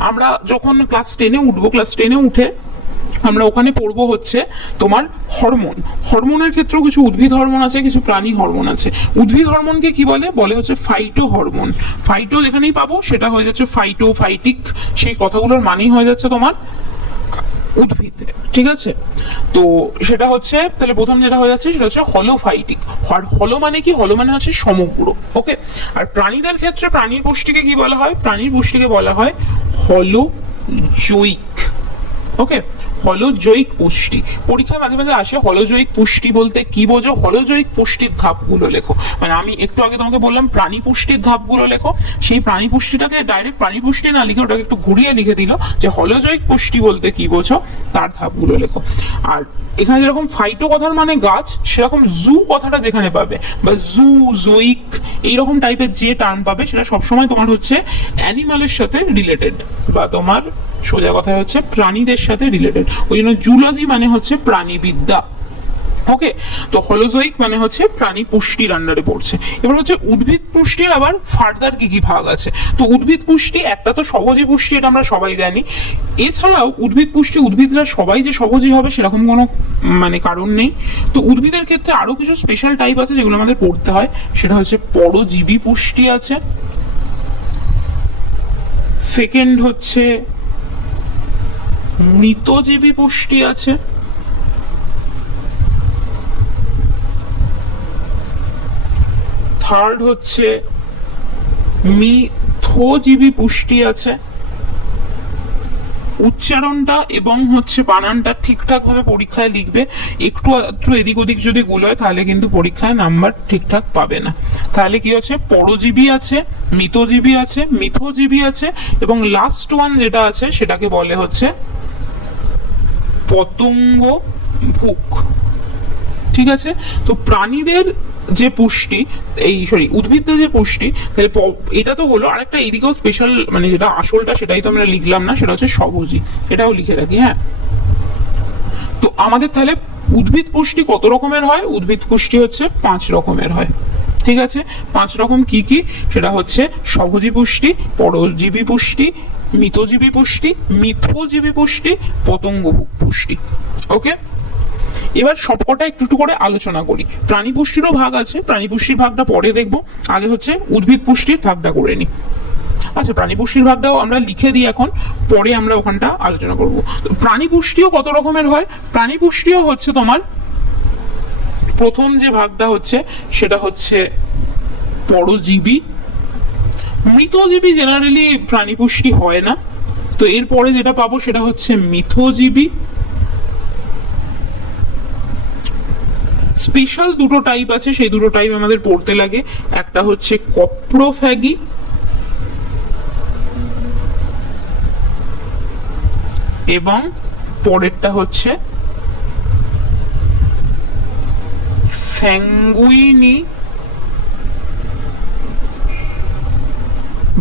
আমরা যখন ক্লাস 10-এ উঠবো, ক্লাস 10-এ উঠে আমরা ওখানে পড়বো হচ্ছে তোমার হরমোন। হরমোনের ক্ষেত্রেও কিছু উদ্ভিদ হরমোন আছে, কিছু প্রাণী হরমোন আছে। উদ্ভিদ হরমোনকে কি বলে? বলে হচ্ছে ফাইটো হরমোন। ফাইটো যেখানেই পাবো সেটা হয়ে যাচ্ছে ফাইটো, ফাইটিক, সেই কথাগুলোর মানেই হয়ে যাচ্ছে তোমার উদ্ভিদ। ঠিক আছে, তো সেটা হচ্ছে তাহলে প্রথম যেটা হয়ে যাচ্ছে সেটা হচ্ছে হলোফাইটিক। হলো মানে কি? হলো মানে হচ্ছে সমগ্র। ওকে, আর প্রাণীদের ক্ষেত্রে প্রাণীর পুষ্টিকে কি বলা হয়? প্রাণীর পুষ্টিকে বলা হয় হলোজৈক। ওকে, হলোজৈক পুষ্টি। পরীক্ষায় মাঝে মাঝে আসে হলোজৈক পুষ্টি বলতে কি বোঝো? হলোজৈক পুষ্টির ধাপগুলো লেখো। মানে আমি একটু আগে তোমাকে বললাম প্রাণী পুষ্টির ধাপগুলো লেখো, সেই প্রাণী পুষ্টিটাকে ডাইরেক্ট প্রাণী পুষ্টি না লিখে ওটাকে একটু ঘুরিয়ে লিখে দিল যে হলোজৈক পুষ্টি বলতে কি বোঝো, তার ধাপগুলো লেখো। আর এখানে যেরকম ফাইটো কথার মানে গাছ, সেরকম জু কথাটা যেখানে পাবে, বা জু, জৈক, এইরকম টাইপের যে টার্ম পাবে সেটা সবসময় তোমার হচ্ছে অ্যানিমালের সাথে রিলেটেড, বা তোমার সোজা কথা হচ্ছে প্রাণীদের সাথে রিলেটেড। ওই জন্য জুলজি মানে হচ্ছে প্রাণীবিদ্যা। ওকে, তো হলোজৈক মানে হচ্ছে প্রাণী পুষ্টির আন্ডারে পড়ছে। এবার হচ্ছে উদ্ভিদ পুষ্টির আবার ফার্দার কি কি ভাগ আছে। তো উদ্ভিদ পুষ্টি একটা তো স্বভোজী পুষ্টি, এটা আমরা সবাই জানি। এছাড়াও উদ্ভিদ পুষ্টি, উদ্ভিদরা সবাই যে স্বভোজী হবে সেরকম কোনো মানে কারণ নেই। তো উদ্ভিদের ক্ষেত্রে আরো কিছু স্পেশাল টাইপ আছে যেগুলো আমাদের পড়তে হয়। সেটা হচ্ছে পরজীবী পুষ্টি আছে, সেকেন্ড হচ্ছে মৃতজীবী পুষ্টি আছে, থার্ড হচ্ছে মিথজীবী পুষ্টি আছে। উচ্চারণটা এবং হচ্ছে বানানটা ঠিকঠাক ভাবে পরীক্ষায় লিখবে। একটু একটু এদিক ওদিক যদি গুলোয় তাহলে কিন্তু পরীক্ষায় নাম্বার ঠিকঠাক পাবে না। তাহলে কি হচ্ছে, পরজীবী আছে, মৃতজীবী আছে, মিথজীবী আছে, এবং লাস্ট ওয়ান যেটা আছে সেটাকে বলে হচ্ছে পতঙ্গ ভুক। ঠিক আছে, তো প্রাণীদের যে পুষ্টি, এই সরি উদ্ভিদদের যে পুষ্টি, তাহলে এটা তো হলো। আরেকটা এইদিকেও স্পেশাল, মানে যেটা আসলটা সেটাই তো আমরা লিখলাম না, সেটা হচ্ছে স্বভোজী। এটাও লিখে রাখি। হ্যাঁ, তো আমাদের তাহলে উদ্ভিদ পুষ্টি কত রকমের হয়? উদ্ভিদ পুষ্টি হচ্ছে 5 রকমের হয়। ঠিক আছে, 5 রকম কি কি? সেটা হচ্ছে স্বভোজী পুষ্টি, পরজীবী পুষ্টি, মৃতজীবী পুষ্টি, মিথজীবী পুষ্টি, পতঙ্গ পুষ্টি। ওকে, এবার সবকটা একটু একটু করে আলোচনা করি। প্রাণী পুষ্টিরও ভাগ আছে, প্রাণী পুষ্টির ভাগটা পরে দেখবো। আগে হচ্ছে উদ্ভিদ পুষ্টির ভাগটা করে নি। আচ্ছা, প্রাণী পুষ্টির ভাগটাও আমরা লিখে দিই এখন, পরে আমরা ওখানটা আলোচনা করব। প্রাণী পুষ্টিও কত রকমের হয়? প্রাণী পুষ্টিও হচ্ছে তোমার প্রথম যে ভাগটা হচ্ছে সেটা হচ্ছে পরজীবী। মৃতজীবী জেনারেলি প্রাণী পুষ্টি হয় না, তো এরপরে যেটা পাবো সেটা হচ্ছে মিথজীবী। স্পেশাল দুটো টাইপ আছে, সেই দুটো টাইপ আমাদের পড়তে লাগে। একটা হচ্ছে কপ্রোফ্যাগি এবং পরেরটা হচ্ছে স্যাঙ্গুইনি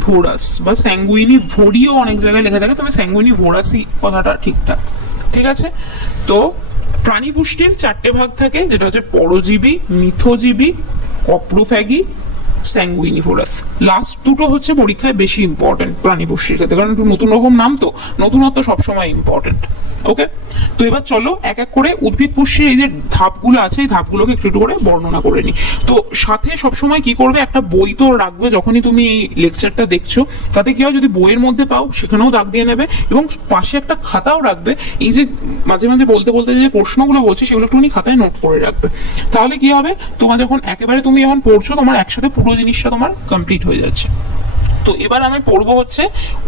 ভোরাস বা স্যাঙ্গুইনি ভোরিও অনেক জায়গায় লেখা থাকে, তবে স্যাঙ্গুইনি ভোরাসই কথাটা ঠিকঠাক। ঠিক আছে, তো প্রাণী পুষ্টির চারটে ভাগ থাকে, যেটা হচ্ছে পরজীবী, মিথজীবী, কপ্রোফ্যাগি, স্যাঙ্গুইনিভোরাস। লাস্ট দুটো হচ্ছে পরীক্ষায় বেশি ইম্পর্টেন্ট প্রাণী পুষ্টির ক্ষেত্রে, কারণ একটু নতুন রকম নাম, তো নতুনত্ব সবসময় ইম্পর্টেন্ট। ওকে, তো এবার চলো এক এক করে উদ্ভিদ পুষ্টির এই যে ধাপগুলো আছে, এই ধাপগুলোকে একটু একটু করে বর্ণনা করে নি। তো সাথে সবসময় কি করবে, একটা বই তো রাখবে যখনই তুমি এই লেকচারটা দেখছো, তাতে কি হয় যদি বইয়ের মধ্যে পাও সেখানেও দাগ দিয়ে নেবে, এবং পাশে একটা খাতাও রাখবে। এই যে মাঝে মাঝে বলতে বলতে যে প্রশ্নগুলো বলছি সেগুলো একটুখানি খাতায় নোট করে রাখবে। তাহলে কি হবে, তোমার যখন একেবারে তুমি যখন পড়ছো, তোমার একসাথে পুরো জিনিসটা তোমার কমপ্লিট হয়ে যাচ্ছে। তো এবার আমি পড়বো হচ্ছে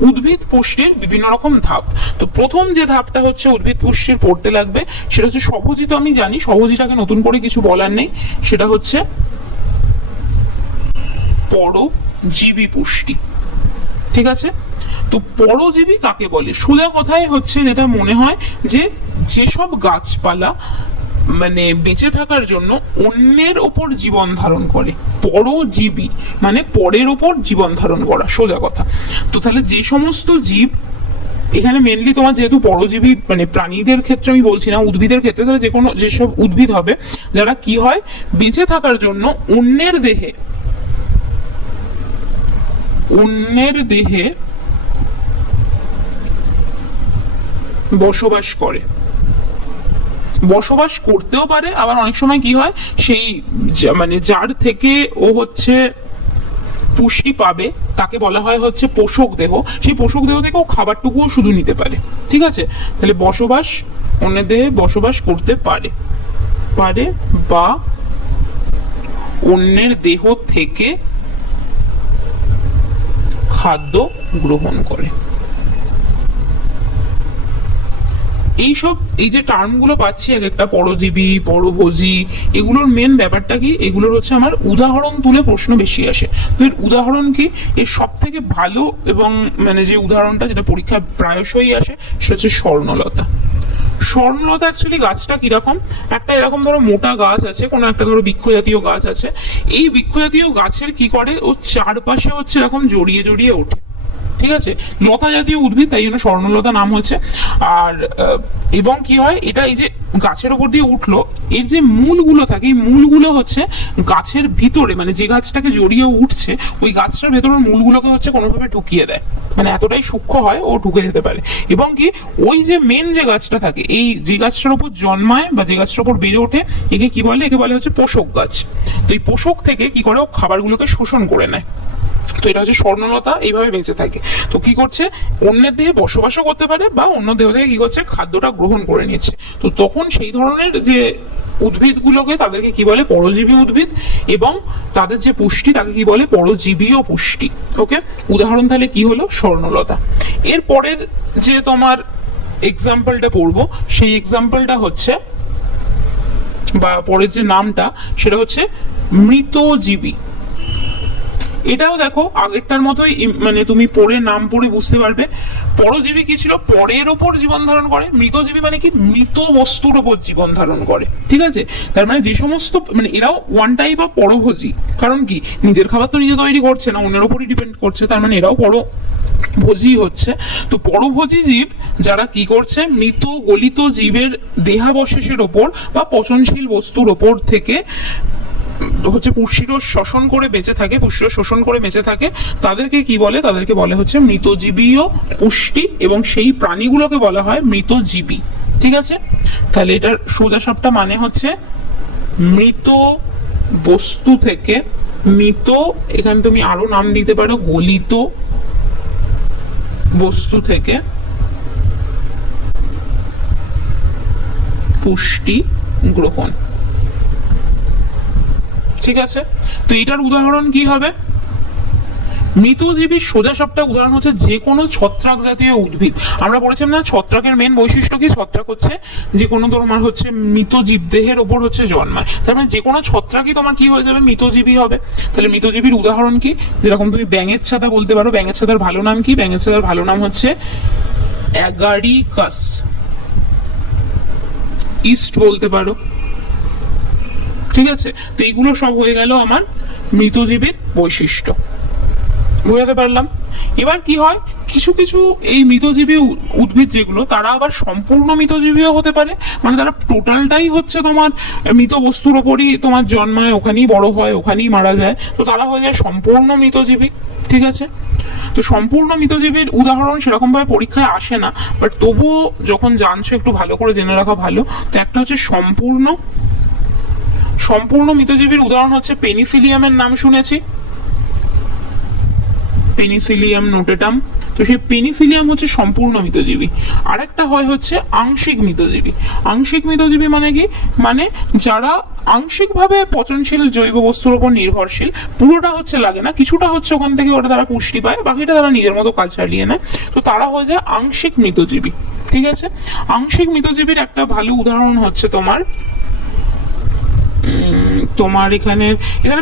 উদ্ভিদ পুষ্টির বিভিন্ন রকম ধাপ। তো প্রথম যে ধাপটা হচ্ছে উদ্ভিদ পুষ্টির পড়তে লাগবে, সেটা হচ্ছে স্বভোজী। তো আমি জানি স্বভোজীটাকে নতুন করে কিছু বলার নেই, সেটা হচ্ছে পরজীবী পুষ্টি। ঠিক আছে, তো পরজীবী কাকে বলে? সোজা কথায় হচ্ছে যেটা মনে হয় যে যেসব গাছপালা মানে বেঁচে থাকার জন্য অন্যের ওপর জীবন ধারণ করে, পরজীবী মানে পরের ওপর জীবন ধারণ করা, সোজা কথা। তো তাহলে যে সমস্ত জীব, এখানে মেনলি তোমার যেহেতু পরজীবী মানে প্রাণীদের ক্ষেত্রে আমি বলছি না, উদ্ভিদের ক্ষেত্রে, তাহলে যে কোনো যেসব উদ্ভিদ হবে যারা কি হয় বেঁচে থাকার জন্য অন্যের দেহে বসবাস করে, বসবাস করতেও পারে। আবার অনেক সময় কি হয়, সেই মানে যার থেকে ও হচ্ছে পুষ্টি পাবে তাকে বলা হয় হচ্ছে পোষক দেহ, সেই পোষক দেহ থেকে ও খাবারটুকুও শুধু নিতে পারে। ঠিক আছে, তাহলে বসবাস, অন্যের দেহে বসবাস করতে পারে বা অন্যের দেহ থেকে খাদ্য গ্রহণ করে। এইসব এই যে টার্মগুলো পাচ্ছি এক একটা, পরজীবী, পরভোজী, এগুলোর মেন ব্যাপারটা কি, এগুলোর হচ্ছে আমার উদাহরণ তুলে প্রশ্ন বেশি আসে। তো এর উদাহরণ কি, এর সব থেকে ভালো এবং মানে যে উদাহরণটা যেটা পরীক্ষায় প্রায়শই আসে সেটা হচ্ছে স্বর্ণলতা। স্বর্ণলতা অ্যাকচুয়ালি গাছটা কিরকম, একটা এরকম ধরো মোটা গাছ আছে, কোনো একটা ধরো বৃক্ষ জাতীয় গাছ আছে, এই বৃক্ষ জাতীয় গাছের কি করে, ও চারপাশে হচ্ছে এরকম জড়িয়ে জড়িয়ে ওঠে। ঠিক আছে, লতা জাতীয় উদ্ভিদ, তাই জন্য স্বর্ণলতা নাম হচ্ছে। আর এবং কি হয়, এটা এই যে গাছের উপর দিয়ে উঠলো, এর যে মূলগুলো থাকে, এই মূলগুলো হচ্ছে গাছের ভিতরে, মানে যে গাছটাকে জড়িয়ে উঠছে ওই গাছটার ভেতরের মূলগুলোকে হচ্ছে কোনোভাবে ঢুকিয়ে দেয়, মানে এতটাই সূক্ষ্ম হয় ও ঢুকে যেতে পারে। এবং কি ওই যে মেন যে গাছটা থাকে, এই যে গাছটার উপর জন্মায় বা যে গাছটার উপর বেড়ে ওঠে, একে কি বলে, একে বলে হচ্ছে পোষক গাছ। তো এই পোষক থেকে কি করে, ও খাবারগুলোকে শোষণ করে নেয়। তো এটা হচ্ছে স্বর্ণলতা, এইভাবে বেঁচে থাকে। তো কি করছে, অন্যের দেহে বসবাসও করতে পারে বা অন্য দেহ থেকে কি করছে, খাদ্যটা গ্রহণ করে নিচ্ছে। তো তখন সেই ধরনের যে উদ্ভিদগুলোকে তাদেরকে কি বলে, পরজীবী উদ্ভিদ, এবং তাদের যে পুষ্টি তাকে কি বলে, পরজীবীয় পুষ্টি। ওকে, উদাহরণ তাহলে কি হলো, স্বর্ণলতা। এর পরের যে তোমার এক্সাম্পলটা পড়বো, সেই এক্সাম্পলটা হচ্ছে বা পরের যে নামটা সেটা হচ্ছে মৃতজীবী। এটাও দেখো আগেরটার মতোই, মানে তুমি পড়ে নাম পড়ে বুঝতে পারবে। পরজীবী কি ছিল, পরের ওপর জীবন ধারণ করে। মৃতজীবী মানে কি, মৃত বস্তুর ওপর জীবন ধারণ করে। ঠিক আছে, তার মানে যে সমস্ত, মানে এরাও ওয়ান টাইপ অফ পরভোজী। কারণ কি, নিজের খাবার তো নিজে তৈরি করছে না, অন্যের ওপরই ডিপেন্ড করছে, তার মানে এরাও পরভোজী হচ্ছে। তো পরভোজী জীব যারা কি করছে, মৃত গলিত জীবের দেহাবশেষের ওপর বা পচনশীল বস্তুর ওপর থেকে হচ্ছে পুষ্টিরস শোষণ করে বেঁচে থাকে, পুষ্টিরস শোষণ করে বেঁচে থাকে, তাদেরকে কি বলে, তাদেরকে বলে হচ্ছে মৃতজীবীয় পুষ্টি, এবং সেই প্রাণীগুলোকে বলা হয় মৃতজীবী। ঠিক আছে, তাহলে এটার সোজাসাপটা মানে হচ্ছে মৃত বস্তু থেকে, মৃত, এখানে তুমি আরো নাম দিতে পারো, গলিত বস্তু থেকে পুষ্টি গ্রহণ। ঠিক আছে, তো এটার উদাহরণ কি হবে, মৃতজীবীর সোজা সাপটা উদাহরণ হচ্ছে যে কোনো ছত্রাক জাতীয় উদ্ভিদ। আমরা বলেছিলাম না ছত্রাকের মেন বৈশিষ্ট্য কি, ছত্রাক হচ্ছে যে কোনো তোমার হচ্ছে মৃত জীবদেহের ওপর হচ্ছে জন্মায়, তার মানে যে কোনো ছত্রাকই তোমার কি হয়ে যাবে, মৃতজীবী হবে। তাহলে মৃতজীবীর উদাহরণ কি, যেরকম তুমি ব্যাঙের ছাতা বলতে পারো, ব্যাঙের ছাতার ভালো নাম কি, ব্যাঙের ছাতার ভালো নাম হচ্ছে অ্যাগারিকাস ইস্ট বলতে পারো, ঠিক আছে। তো এইগুলো সব হয়ে গেল আমার মৃতজীবীর বৈশিষ্ট্য, বুঝাতে পারলাম। এবার কি হয়, কিছু কিছু এই মৃতজীবী উদ্ভিদ যেগুলো তারা আবার সম্পূর্ণ মৃতজীবীও হতে পারে, মানে তারা টোটালটাই হচ্ছে তোমার মৃত বস্তুর ওপরই তোমার জন্মায়, ওখানেই বড় হয়, ওখানেই মারা যায়, তো তারা হয়ে যায় সম্পূর্ণ মৃতজীবী, ঠিক আছে। তো সম্পূর্ণ মৃতজীবীর উদাহরণ সেরকম ভাবে পরীক্ষায় আসে না, বাট তবুও যখন জানছো একটু ভালো করে জেনে রাখা ভালো। তো একটা হচ্ছে সম্পূর্ণ মৃতজীবীর উদাহরণ হচ্ছে পেনিসিলিয়ামের নাম শুনেছি, পেনিসিলিয়াম নোটেটাম। তো সেই পেনিসিলিয়াম হচ্ছে সম্পূর্ণ মৃতজীবী। আরেকটা হয় হচ্ছে আংশিক মৃতজীবী। আংশিক মৃতজীবী মানে কি, মানে যারা আংশিকভাবে পচনশীল জৈব বস্তুর উপর নির্ভরশীল, পুরোটা হচ্ছে লাগে না, কিছুটা হচ্ছে ওখান থেকে ওটা তারা পুষ্টি পায়, বাকিটা তারা নিজের মতো কাজ চালিয়ে নেয়, তো তারা হয়ে যায় আংশিক মৃতজীবী, ঠিক আছে। আংশিক মৃতজীবীর একটা ভালো উদাহরণ হচ্ছে তোমার এখানে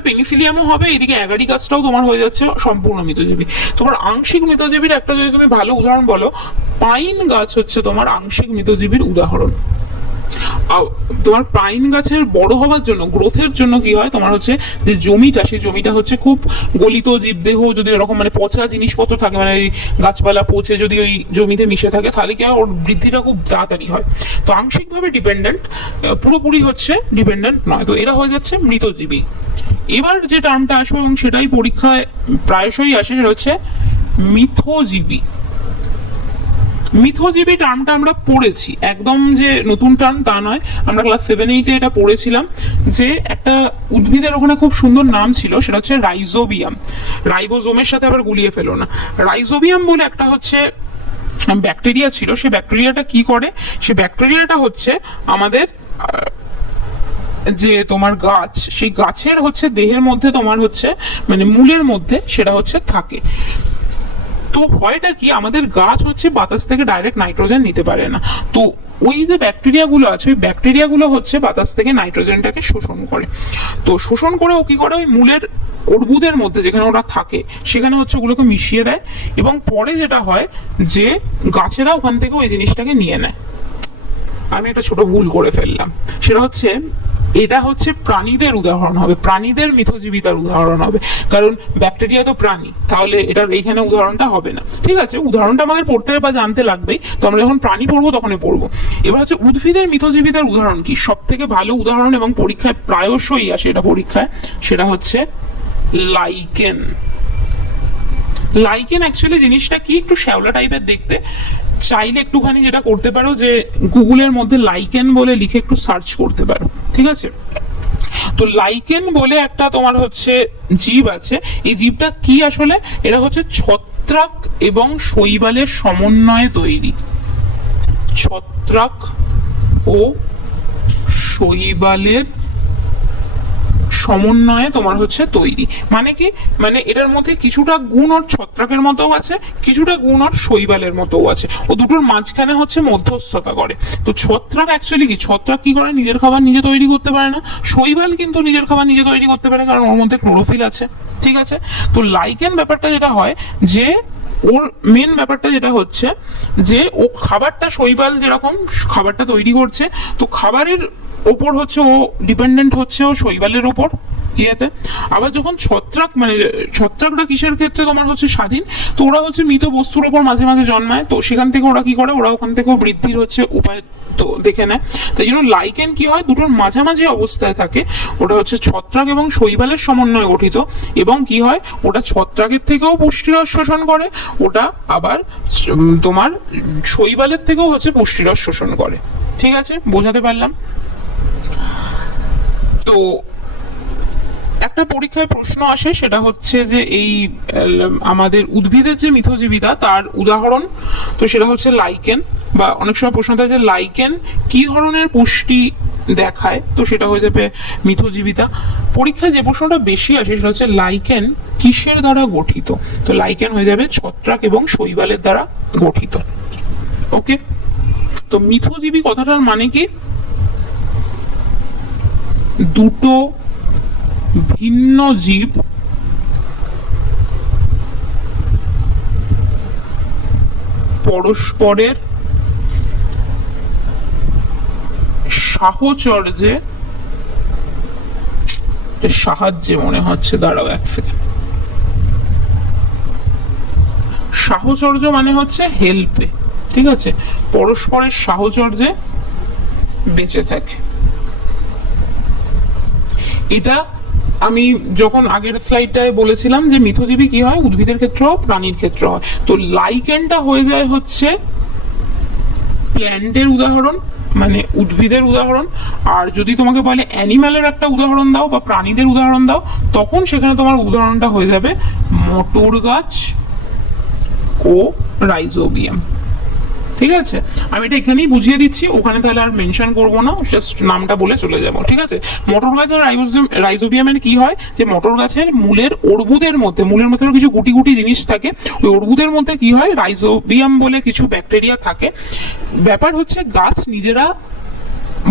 পেনিসিলিয়ামও হবে, এদিকে অ্যাগারিকাসটাও তোমার হয়ে যাচ্ছে সম্পূর্ণ মৃতজীবী। তোমার আংশিক মৃতজীবীর একটা যদি তুমি ভালো উদাহরণ বলো, পাইন গাছ হচ্ছে তোমার আংশিক মৃতজীবীর উদাহরণ। তোমার পাইন গাছের বড় হওয়ার জন্য, গ্রোথের জন্য কি হয়, তোমার হচ্ছে যে জমিটা, সেই জমিটা হচ্ছে খুব গলিত জীবদেহ, যদি এরকম মানে পচা জিনিসপত্র থাকে, মানে গাছপালা পচে যদি ওই জমিতে মিশে থাকে, তাহলে কি হয়, ওর বৃদ্ধিটা খুব তাড়াতাড়ি হয়। তো আংশিকভাবে ডিপেন্ডেন্ট, পুরোপুরি হচ্ছে ডিপেন্ডেন্ট নয়, তো এরা হয়ে যাচ্ছে মৃতজীবী। এবার যে টার্মটা আসবে এবং সেটাই পরীক্ষায় প্রায়শই আসে, সেটা হচ্ছে মিথজীবী। মিথজীবী টার্মটা আমরা পড়েছি, একদম যে নতুন টার্ম তা নয়, আমরা ক্লাস 7-8 এটা পড়েছিলাম, যে একটা উদ্ভিদের ওখানে খুব সুন্দর নাম ছিল, সেটা হচ্ছে রাইজোবিয়াম। রাইবোজোমের সাথে আবার গুলিয়ে ফেলো না। রাইজোবিয়াম বলে একটা হচ্ছে ব্যাকটেরিয়া ছিল, সেই ব্যাকটেরিয়াটা কি করে, সেই ব্যাকটেরিয়াটা হচ্ছে আমাদের যে তোমার গাছ, সেই গাছের হচ্ছে দেহের মধ্যে তোমার হচ্ছে মানে মূলের মধ্যে সেটা হচ্ছে থাকে। তো হয়টা কি, আমাদের গাছ হচ্ছে বাতাস থেকে ডাইরেক্ট নাইট্রোজেন নিতে পারে না, তো ওই যে ব্যাকটেরিয়াগুলো আছে, ওই ব্যাকটেরিয়াগুলো হচ্ছে বাতাস থেকে নাইট্রোজেনটাকে শোষণ করে। তো শোষণ করে ও কি করে, ওই মূলের অর্বুদের মধ্যে যেখানে ওরা থাকে সেখানে হচ্ছে ওগুলোকে মিশিয়ে দেয়, এবং পরে যেটা হয় যে গাছেরা ওখান থেকে ওই জিনিসটাকে নিয়ে নেয়। আমি একটা ছোট ভুল করে ফেললাম, সেটা হচ্ছে এটা হচ্ছে প্রাণীদের উদাহরণ হবে, প্রাণীদের মিথজীবিতার উদাহরণ হবে, কারণ ব্যাকটেরিয়া তো প্রাণী, তাহলে এটার এইখানে উদাহরণটা হবে না, ঠিক আছে। উদাহরণটা আমাদের পড়তে বা জানতে লাগবেই, তো আমরা যখন প্রাণী পড়বো তখনই পড়বো। এবার হচ্ছে উদ্ভিদের মিথজীবিতার উদাহরণ কি, সব থেকে ভালো উদাহরণ এবং পরীক্ষায় প্রায়শই আসে এটা পরীক্ষায়, সেটা হচ্ছে লাইকেন। লাইকেন অ্যাকচুয়ালি জিনিসটা কি, একটু শ্যাওলা টাইপের দেখতে, চাইলে একটুখানি যেটা করতে পারো যে গুগলের মধ্যে লাইকেন বলে লিখে একটু সার্চ করতে পারো, ঠিক আছে। তো লাইকেন বলে একটা তোমার হচ্ছে জীব আছে, এই জীবটা কি আসলে, এটা হচ্ছে ছত্রাক এবং শৈবালের সমন্বয়ে তৈরি, ছত্রাক ও শৈবালের সমন্বয়ে তোমার হচ্ছে তৈরি। মানে কি, মানে এটার মধ্যে কিছুটা গুণ ওর ছত্রাকের মতো আছে, কিছুটা গুণ ওর শৈবালের মতো আছে, ও দুটোর মাঝখানে হচ্ছে মধ্যস্থতা করে। তো ছত্রাক অ্যাকচুয়ালি কি, ছত্রাক কি করে, নিজের খাবার নিজে তৈরি করতে পারে না। শৈবাল কিন্তু নিজের খাবার নিজে তৈরি করতে পারে, কারণ ওর মধ্যে ক্লোরোফিল আছে, ঠিক আছে। তো লাইকেন ব্যাপারটা যেটা হয়, যে ওর মেন ব্যাপারটা যেটা হচ্ছে যে ও খাবারটা, শৈবাল যেরকম খাবারটা তৈরি করছে, তো খাবারের ওপর হচ্ছে ও ডিপেন্ডেন্ট হচ্ছে ও শৈবালের ওপর ইয়েতে। আবার যখন ছত্রাক, মানে ছত্রাকটা কিসের ক্ষেত্রে তোমার হচ্ছে স্বাধীন, তো ওরা হচ্ছে মৃত বস্তুর ওপর মাঝে মাঝে জন্মায়, তো সেখান থেকে ওরা কি করে, ওরা ওখান থেকেও বৃদ্ধির হচ্ছে উপায় তো দেখে নেয়। তাই জন্য লাইকেন কি হয়, দুটোর মাঝামাঝি অবস্থায় থাকে, ওটা হচ্ছে ছত্রাক এবং শৈবালের সমন্বয়ে গঠিত, এবং কি হয়, ওটা ছত্রাকের থেকেও পুষ্টিরস শোষণ করে, ওটা আবার তোমার শৈবালের থেকেও হচ্ছে পুষ্টিরস শোষণ করে, ঠিক আছে, বোঝাতে পারলাম। তো একটা পরীক্ষায় প্রশ্ন আসে, সেটা হচ্ছে যে এই আমাদের উদ্ভিদের যে মিথজীবিতা তার উদাহরণ, তো সেটা হচ্ছে লাইকেন, বা অনেক সময় প্রশ্ন থাকে যে লাইকেন কি ধরনের পুষ্টি দেখায়, তো সেটা হয়ে যাবে মিথজীবিতা। পরীক্ষায় যে প্রশ্নটা বেশি আসে সেটা হচ্ছে লাইকেন কিসের দ্বারা গঠিত, তো লাইকেন হয়ে যাবে ছত্রাক এবং শৈবালের দ্বারা গঠিত। ওকে, তো মিথজীবী কথাটার মানে কি, দুটো ভিন্ন জীব পরস্পরের সাহায্যে মনে হচ্ছে, দাঁড়াও এক সেকেন্ড, সাহচর্য মানে হচ্ছে হেল্পে, ঠিক আছে, পরস্পরের সাহচর্যে বেঁচে থাকে। এটা আমি যখন আগের স্লাইডটায় বলেছিলাম যে মিথজীবী কি হয়, উদ্ভিদের ক্ষেত্রে প্রাণীর ক্ষেত্রে হয়, তো লাইকেনটা হয়ে যায় হচ্ছে প্ল্যান্টের উদাহরণ, মানে উদ্ভিদের উদাহরণ। আর যদি তোমাকে বলে অ্যানিম্যালের একটা উদাহরণ দাও বা প্রাণীদের উদাহরণ দাও, তখন সেখানে তোমার উদাহরণটা হয়ে যাবে মটর গাছ ও রাইজোবিয়াম। ঠিক আছে, আমি এটা এখানেই বুঝিয়ে দিচ্ছি, ওখানে তাহলে আর মেনশন করবো না, জাস্ট নামটা বলে চলে যাবো। ঠিক আছে, মটর গাছ আর রাইজোবিয়ামের কি হয়, যে মটর গাছের মূলের অর্বুদের মধ্যে, মূলের মধ্যে কিছু গুটি গুটি জিনিস থাকে, ওই অর্বুদের মধ্যে কি হয়, রাইজোবিয়াম বলে কিছু ব্যাকটেরিয়া থাকে। ব্যাপার হচ্ছে গাছ নিজেরা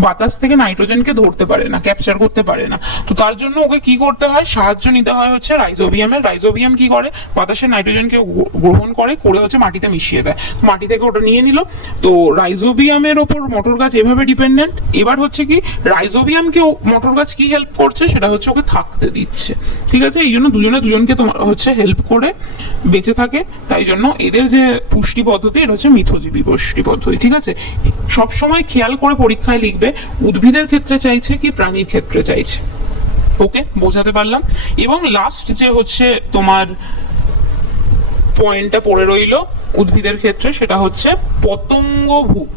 বাতাস থেকে নাইট্রোজেনকে ধরতে পারে না, ক্যাপচার করতে পারে না, তো তার জন্য ওকে কি করতে হয়, সাহায্য নিতে হয় হচ্ছে রাইজোবিয়ামের। রাইজোবিয়াম কি করে, বাতাসের নাইট্রোজেনকে গ্রহণ করে হচ্ছে মাটিতে মিশিয়ে দেয়, মাটি থেকে ওটা নিয়ে নিল। তো রাইজোবিয়ামের ওপর মটর গাছ এভাবে ডিপেন্ডেন্ট। এবার হচ্ছে কি, রাইজোবিয়ামকে মটর গাছ কি হেল্প করছে, সেটা হচ্ছে ওকে থাকতে দিচ্ছে। ঠিক আছে, এই জন্য দুজনকে তোমার হচ্ছে হেল্প করে বেঁচে থাকে, তাই জন্য এদের যে পুষ্টি পদ্ধতি, এটা হচ্ছে মিথজীবী পুষ্টি পদ্ধতি। ঠিক আছে, সবসময় খেয়াল করে পরীক্ষায় লিখবে উদ্ভিদের ক্ষেত্রে চাইছে কি প্রাণীর ক্ষেত্রে চাইছে। ওকে, বোঝাতে পারলাম। এবং লাস্ট যে হচ্ছে তোমার পয়েন্টটা পড়ে রইল উদ্ভিদের ক্ষেত্রে, সেটা হচ্ছে পতঙ্গভুক।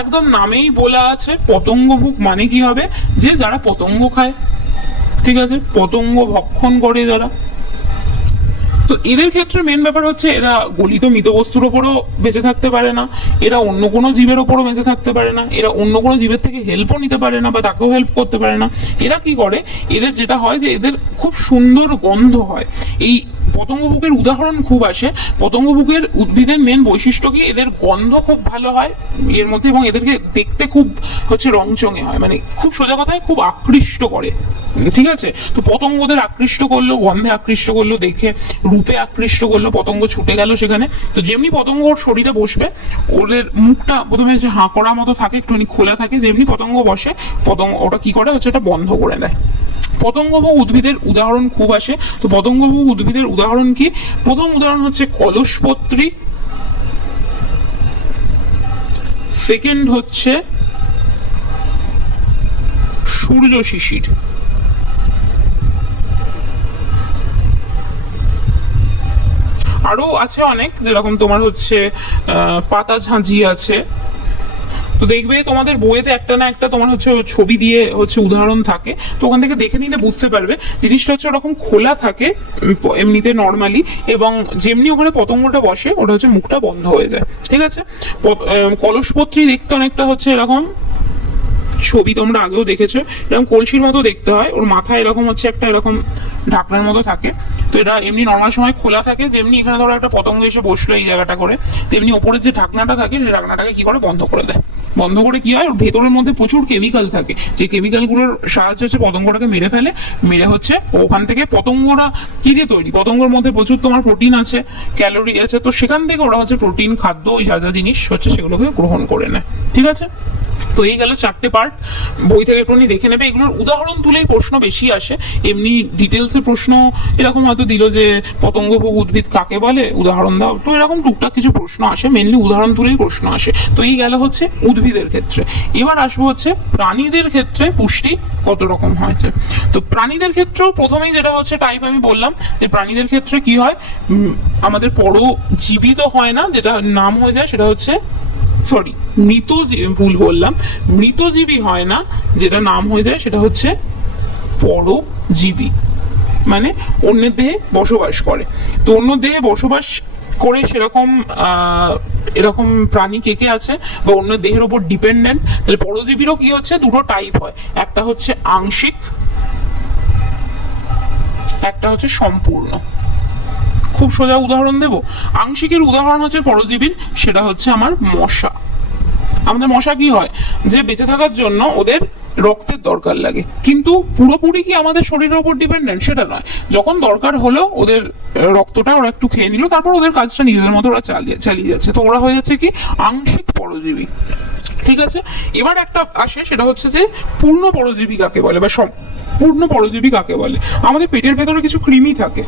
একদম নামেই বলা আছে, পতঙ্গভুক মানে কি হবে, যে যারা পতঙ্গ খায়। ঠিক আছে, পতঙ্গ ভক্ষণ করে যারা, তো এদের ক্ষেত্রে মেন ব্যাপার হচ্ছে এরা গলিত মৃত বস্তুর ওপরও বেঁচে থাকতে পারে না, এরা অন্য কোনো জীবের ওপরও বেঁচে থাকতে পারে না, এরা অন্য কোনো জীবের থেকে হেল্পও নিতে পারে না বা তাকেও হেল্প করতে পারে না। এরা কি করে, এদের যেটা হয় যে এদের খুব সুন্দর গন্ধ হয়। এই পতঙ্গভুকের উদাহরণ খুব আসে। পতঙ্গভুকের উদ্ভিদের মেন বৈশিষ্ট্য কি, এদের গন্ধ খুব ভালো হয় এর মধ্যে, এবং এদেরকে দেখতে খুব হচ্ছে রংচঙে হয়, মানে খুব সোজা কথায় খুব আকৃষ্ট করে। ঠিক আছে, তো পতঙ্গদের আকৃষ্ট করলো, গন্ধে আকৃষ্ট করলো, দেখে রূপে আকৃষ্ট করলো, পতঙ্গ ছুটে গেল সেখানে। তো যেমনি পতঙ্গ ওর শরীরে বসবে, ওদের মুখটা প্রথমে যে হাঁ করা মতো থাকে, একটুখানি খোলা থাকে, যেমনি পতঙ্গ বসে, পতঙ্গ ওটা কি করে হচ্ছে এটা বন্ধ করে দেয়। পতঙ্গভোগ উদ্ভিদের উদাহরণ খুব আসে। তো পতঙ্গভোগ উদ্ভিদের উদাহরণ কি, প্রথম উদাহরণ হচ্ছে কলসপত্রী, সেকেন্ড হচ্ছে সূর্য শিশির, আরো আছে অনেক, যেরকম তোমার হচ্ছে পাতা ঝাঁঝি আছে। তো দেখবে তোমাদের বইয়েতে একটা না একটা তোমার হচ্ছে ছবি দিয়ে হচ্ছে উদাহরণ থাকে, তো ওখান থেকে দেখে নিলে বুঝতে পারবে জিনিসটা হচ্ছে ওরকম খোলা থাকে এমনিতে নর্মালি, এবং যেমনি ওখানে পতঙ্গটা বসে ওটা হচ্ছে মুখটা বন্ধ হয়ে যায়। ঠিক আছে, কলসপত্রী দেখতে অনেকটা হচ্ছে এরকম, ছবি তোমরা আগেও দেখেছো, এরকম কলসির মতো দেখতে হয়, ওর মাথায় এরকম হচ্ছে একটা এরকম ঢাকনার মতো থাকে। তো এটা এমনি নর্মাল সময় খোলা থাকে, যেমনি এখানে ধরো একটা পতঙ্গ এসে বসলো এই জায়গাটা করে, তেমনি ওপরের যে ঢাকনাটা থাকে সেই ঢাকনাটাকে কি করে বন্ধ করে দেয়। বন্ধ করে কি হয়, ওর ভেতরের মধ্যে প্রচুর কেমিক্যাল থাকে, যে কেমিক্যালগুলোর সাহায্যে হচ্ছে পতঙ্গটাকে মেরে ফেলে, মেরে হচ্ছে ওখান থেকে পতঙ্গরা কি দিয়ে তৈরি, পতঙ্গের মধ্যে প্রচুর তোমার প্রোটিন আছে, ক্যালোরি আছে, তো সেখান থেকে ওরা হচ্ছে প্রোটিন খাদ্য ওই যা যা জিনিস হচ্ছে সেগুলোকে গ্রহণ করে নেয়। ঠিক আছে, তো এই গেল চারটে পার্ট, বই থেকে একটুখানি দেখে নেবে। এগুলোর উদাহরণ তুলেই প্রশ্ন বেশি আসে, এমনি ডিটেলসের প্রশ্ন এরকম হয়তো দিল যে পতঙ্গভোগ উদ্ভিদ কাকে বলে, উদাহরণ দাও, তো এরকম টুকটাক কিছু প্রশ্ন আসে, মেনলি উদাহরণ তুলেই প্রশ্ন আসে। তো এই গেল হচ্ছে উদ্ভিদের ক্ষেত্রে। এবার আসবো হচ্ছে প্রাণীদের ক্ষেত্রে পুষ্টি কত রকম হয়েছে। তো প্রাণীদের ক্ষেত্রেও প্রথমেই যেটা হচ্ছে টাইপ আমি বললাম, যে প্রাণীদের ক্ষেত্রে কি হয়, আমাদের পরজীবিত হয় না, যেটা নাম হয়ে যায় সেটা হচ্ছে সরি ভুল বললাম, মৃতজীবী হয় না, যেটা নাম হয়ে যায় সেটা হচ্ছে পরজীবী, মানে অন্যের দেহে বসবাস করে। তো অন্য দেহে বসবাস করে সেরকম এরকম প্রাণী কে কে আছে বা অন্য দেহের উপর ডিপেন্ডেন্ট, তাহলে পরজীবীরও কি হচ্ছে দুটো টাইপ হয়, একটা হচ্ছে আংশিক, একটা হচ্ছে সম্পূর্ণ। খুব সোজা উদাহরণ দেব। আংশিকের উদাহরণ হচ্ছে পরজীবীর, সেটা হচ্ছে আমার মশা। আমাদের মশা কি হয়, যে বেঁচে থাকার জন্য ওদের রক্তের দরকার লাগে, কিন্তু পুরোপুরি কি আমাদের শরীরের উপর ডিপেন্ডেন্ট সেটা নয়। যখন দরকার হলো ওদের রক্তটা ওরা একটু খেয়ে নিল, তারপর ওদের কাজটা নিজেদের মতো ওরা চালিয়ে যাচ্ছে, তো ওরা হয়ে যাচ্ছে কি আংশিক পরজীবী। ঠিক আছে, এবার একটা আসে, সেটা হচ্ছে যে পূর্ণ পরজীবী কাকে বলে বা পূর্ণ পরজীবী কাকে বলে। আমাদের পেটের ভেতরে কিছু কৃমি থাকে,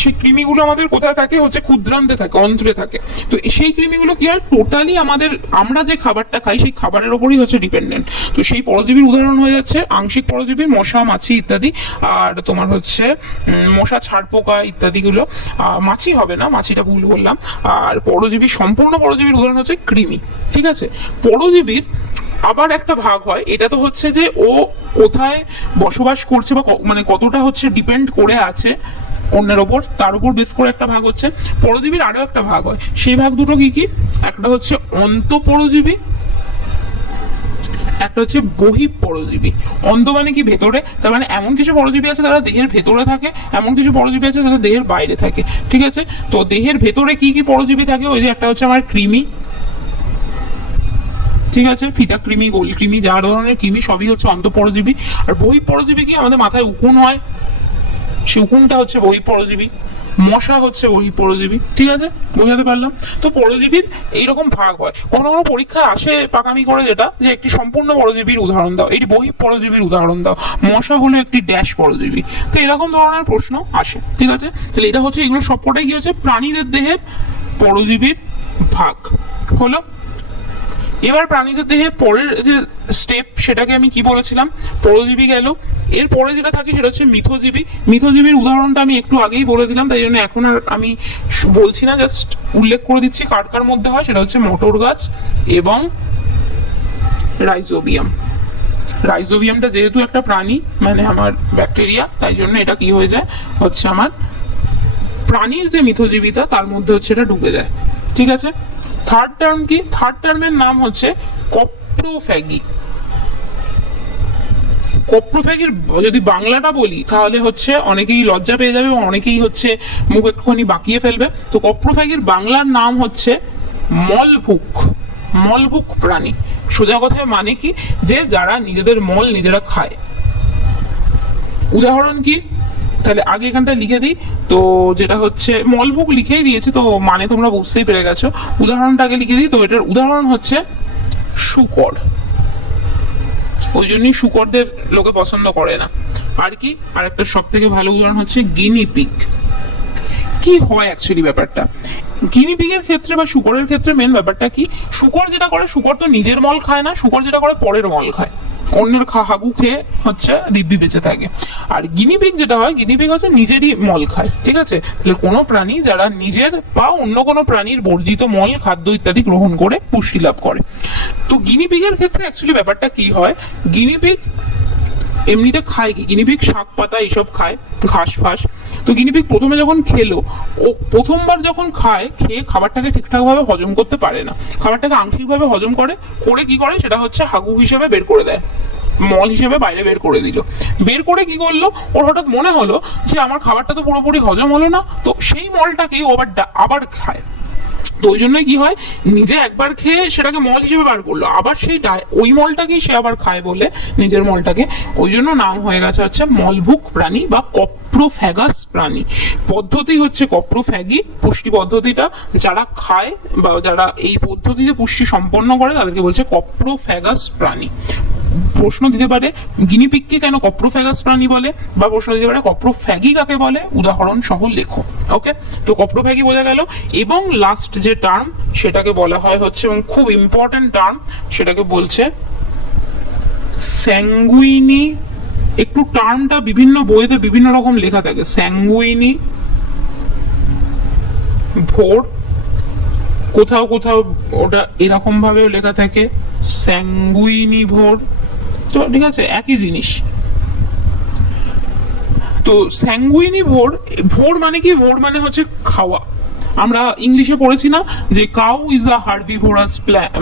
সেই কৃমিগুলো আমাদের কোথায় থাকে, হচ্ছে ক্ষুদ্রান্তে থাকে, অন্ত্রে থাকে। তো সেই কৃমিগুলো কি হয়, টোটালি আমাদের আমরা যে খাবারটা খাই সেই খাবারের ওপরই হচ্ছে ডিপেন্ডেন্ট। তো সেই পরজীবীর উদাহরণ হয়ে যাচ্ছে আংশিক পরজীবী, মশা, মাছি ইত্যাদি। আর তোমার হচ্ছে মশা, ছাড়পোকা ইত্যাদিগুলো। মাছি হবে না, মাছিটা ভুল বললাম। আর পরজীবী, সম্পূর্ণ পরজীবীর উদাহরণ হচ্ছে কৃমি। ঠিক আছে, পরজীবীর আবার একটা ভাগ হয়, এটা তো হচ্ছে যে ও কোথায় বসবাস করছে বা মানে কতটা হচ্ছে ডিপেন্ড করে আছে অন্যের ওপর, তার উপর বেস করে একটা ভাগ হচ্ছে। পরজীবীর আরো একটা ভাগ হয়, সেই ভাগ দুটো কি কি, একটা হচ্ছে অন্তঃপরজীবী, একটা হচ্ছে বহিঃপরজীবী। অন্ত মানে কি ভেতরে, তার মানে এমন কিছু পরজীবী আছে তারা দেহের ভেতরে থাকে, এমন কিছু পরজীবী আছে তারা দেহের বাইরে থাকে। ঠিক আছে, তো দেহের ভেতরে কি কি পরজীবী থাকে, ওই যে একটা হচ্ছে আমার কৃমি, ঠিক আছে, ফিতা কৃমি, গোল কৃমি, যা ধরনের কৃমি সবই হচ্ছে অন্তঃপরজীবী। আর বহিঃপরজীবী কি, আমাদের মাথায় উকুন হয়, সে উকুনটা হচ্ছে বহিঃপরজীবী। মশা হচ্ছে বহিঃপরজীবী। ঠিক আছে, বোঝাতে পারলাম? তো পরজীবীর এইরকম ভাগ হয়। কোনো কোনো পরীক্ষায় আসে পাকামি করে, যেটা যে একটি সম্পূর্ণ পরজীবীর উদাহরণ দাও, এটি বহিঃপরজীবীর উদাহরণ দাও, মশা হলো একটি ড্যাশ পরজীবী। তো এরকম ধরনের প্রশ্ন আসে। ঠিক আছে, তাহলে এটা হচ্ছে, এগুলো সবকটাই কি হচ্ছে প্রাণীদের দেহের পরজীবীর ভাগ হলো। এবার প্রাণীদের দেহে পরের যে স্টেপ, সেটাকে আমি কি বলেছিলাম, পরজীবী গেল। এরপরে যেটা থাকে সেটা হচ্ছে মিথজীবী। মিথজীবীর উদাহরণটা আমি একটু আগেই বলে দিলাম, তাই জন্য এখন আর আমি বলছি না, জাস্ট উল্লেখ করে দিচ্ছি কার কার মধ্যে হয়। সেটা হচ্ছে মটর গাছ এবং রাইজোবিয়াম। রাইজোবিয়ামটা যেহেতু একটা প্রাণী, মানে আমার ব্যাকটেরিয়া, তাই জন্য এটা কি হয়ে যায়, হচ্ছে আমার প্রাণীর যে মিথজীবিতা তার মধ্যে হচ্ছে এটা ঢুকে যায়। ঠিক আছে, থার্ড টার্ম কি, থার্ড টার্মের নাম হচ্ছে কপ্রোফ্যাগি। কপ্রোফ্যাগির যদি বাংলাটা বলি তাহলে হচ্ছে অনেকেই লজ্জা পেয়ে যাবে এবং অনেকেই হচ্ছে মুখ একটুখানি বাঁকিয়ে ফেলবে। তো কপ্রোফ্যাগির বাংলার নাম হচ্ছে মলভুক। মলভুক প্রাণী, সোজা কথায় মানে কি, যে যারা নিজেদের মল নিজেরা খায়। উদাহরণ কি, তাহলে আগে এখানটা লিখে দিই। তো যেটা হচ্ছে মলভুক লিখেই দিয়েছে, তো মানে তোমরা বুঝতেই পেরে গেছো। উদাহরণটা আগে লিখে দিই। তো এটার উদাহরণ হচ্ছে শূকর, ওই জন্যই শূকরদের লোকে পছন্দ করে না। আর কি, আর একটা সব থেকে ভালো উদাহরণ হচ্ছে গিনিপিগ। কি হয় অ্যাকচুয়ালি ব্যাপারটা, গিনিপিগের ক্ষেত্রে বা শূকরের ক্ষেত্রে মেন ব্যাপারটা কি, শূকর যেটা করে, শূকর তো নিজের মল খায় না, শূকর যেটা করে পরের মল খায়, অন্যের হাগু খেয়ে হচ্ছে দিব্যি বেঁচে থাকে। আর গিনিপিগ যেটা হয়, গিনিপিগ হচ্ছে নিজেরই মল খায়। ঠিক আছে, তাহলে কোনো প্রাণী যারা নিজের বা অন্য কোনো প্রাণীর বর্জিত মল, খাদ্য ইত্যাদি গ্রহণ করে পুষ্টি লাভ করে। তো গিনিপিগের ক্ষেত্রে অ্যাকচুয়ালি ব্যাপারটা কি হয়, গিনিপিগ এমনিতে খায় কি, গিনিপিগ শাক পাতা এইসব খায়, ঘাস ফাস। তো গিনিপিগ প্রথমে যখন খেলো, ও প্রথমবার যখন খায়, খেয়ে খাবারটাকে ঠিকঠাক ভাবে হজম করতে পারে না, খাবারটাকে আংশিকভাবে হজম করে, করে কি করে, সেটা হচ্ছে হাগু হিসেবে বের করে দেয়, মল হিসেবে বাইরে বের করে দিল। বের করে কি করলো, ওর হঠাৎ মনে হলো যে আমার খাবারটা তো পুরোপুরি হজম হলো না, তো সেই মলটাকেই ও আবার খায়। তো ওই জন্যই কি হয়, নিজে একবার খেয়ে সেটাকে মল হিসেবে বার করলো, আবার সেই ওই মলটাকেই সে আবার খায় বলে নিজের মলটাকে, ওই জন্য নাম হয়ে গেছে হচ্ছে মলভুক প্রাণী বা কপ্রোফ্যাগাস প্রাণী। পদ্ধতি হচ্ছে কপ্রোফ্যাগি, পুষ্টি পদ্ধতিটা যারা খায় বা যারা এই পদ্ধতিতে পুষ্টি সম্পন্ন করে তাদেরকে বলছে কপ্রোফ্যাগাস প্রাণী। প্রশ্ন দিতে পারে গিনিপিগকে কেন কপ্রোফ্যাগাস প্রাণী বলে, বা প্রশ্ন দিতে পারে কপ্রোফ্যাগি কাকে বলে, উদাহরণ সহ লেখো। ওকে, তো কপ্রোফ্যাগি বোঝা গেল। এবং লাস্ট যে টার্ম সেটাকে বলা হয় হচ্ছে, এবং খুব ইম্পর্টেন্ট টার্ম, সেটাকে বলছে স্যাঙ্গুইনি। একটু টার্মটা বিভিন্ন বইতে বিভিন্ন রকম লেখা থাকে, স্যাঙ্গুইনি ভোর, কোথাও কোথাও ওটা এরকম ভাবেও লেখা থাকে স্যাঙ্গুইনি ভোর। তো ঠিক আছে, একই জিনিস। তো স্যাঙ্গুইনিভোর, ভোর মানে কি? ভোর মানে হচ্ছে খাওয়া। আমরা ইংলিশে পড়েছি না যে কাউ ইজ আ হার্বিভোরাস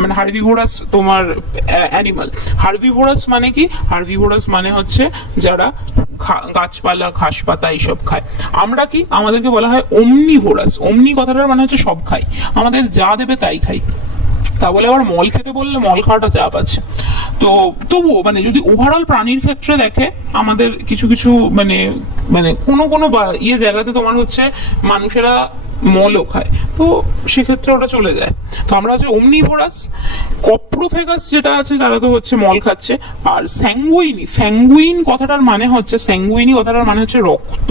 মানে হার্বিভোরাস তোমার অ্যানিমাল। হার্বিভোরাস মানে কি? হার্বিভোরাস মানে হচ্ছে যারা গাছপালা ঘাস পাতা এইসব খায়। আমরা কি? আমাদেরকে বলা হয় ওমনিভোরাস। ওমনি কথাটার মানে হচ্ছে সব খাই, আমাদের যা দেবে তাই খাই। তা বলে আবার মল খেতে বললে মল খাওয়াটা চাপ আছে। তো তবুও মানে যদি ওভারঅল প্রাণীর ক্ষেত্রে দেখে, আমাদের কিছু কিছু মানে মানে কোনো কোনো জায়গাতে তোমার হচ্ছে মানুষেরা মলও খায়, তো সেক্ষেত্রে ওটা চলে যায়। তো আমরা হচ্ছে ওমনিভোরাস। কপ্রোফেগাস যেটা আছে তারা তো হচ্ছে মল খাচ্ছে। আর স্যাঙ্গুইন কথাটার মানে হচ্ছে, স্যাঙ্গুইনি কথাটার মানে হচ্ছে রক্ত।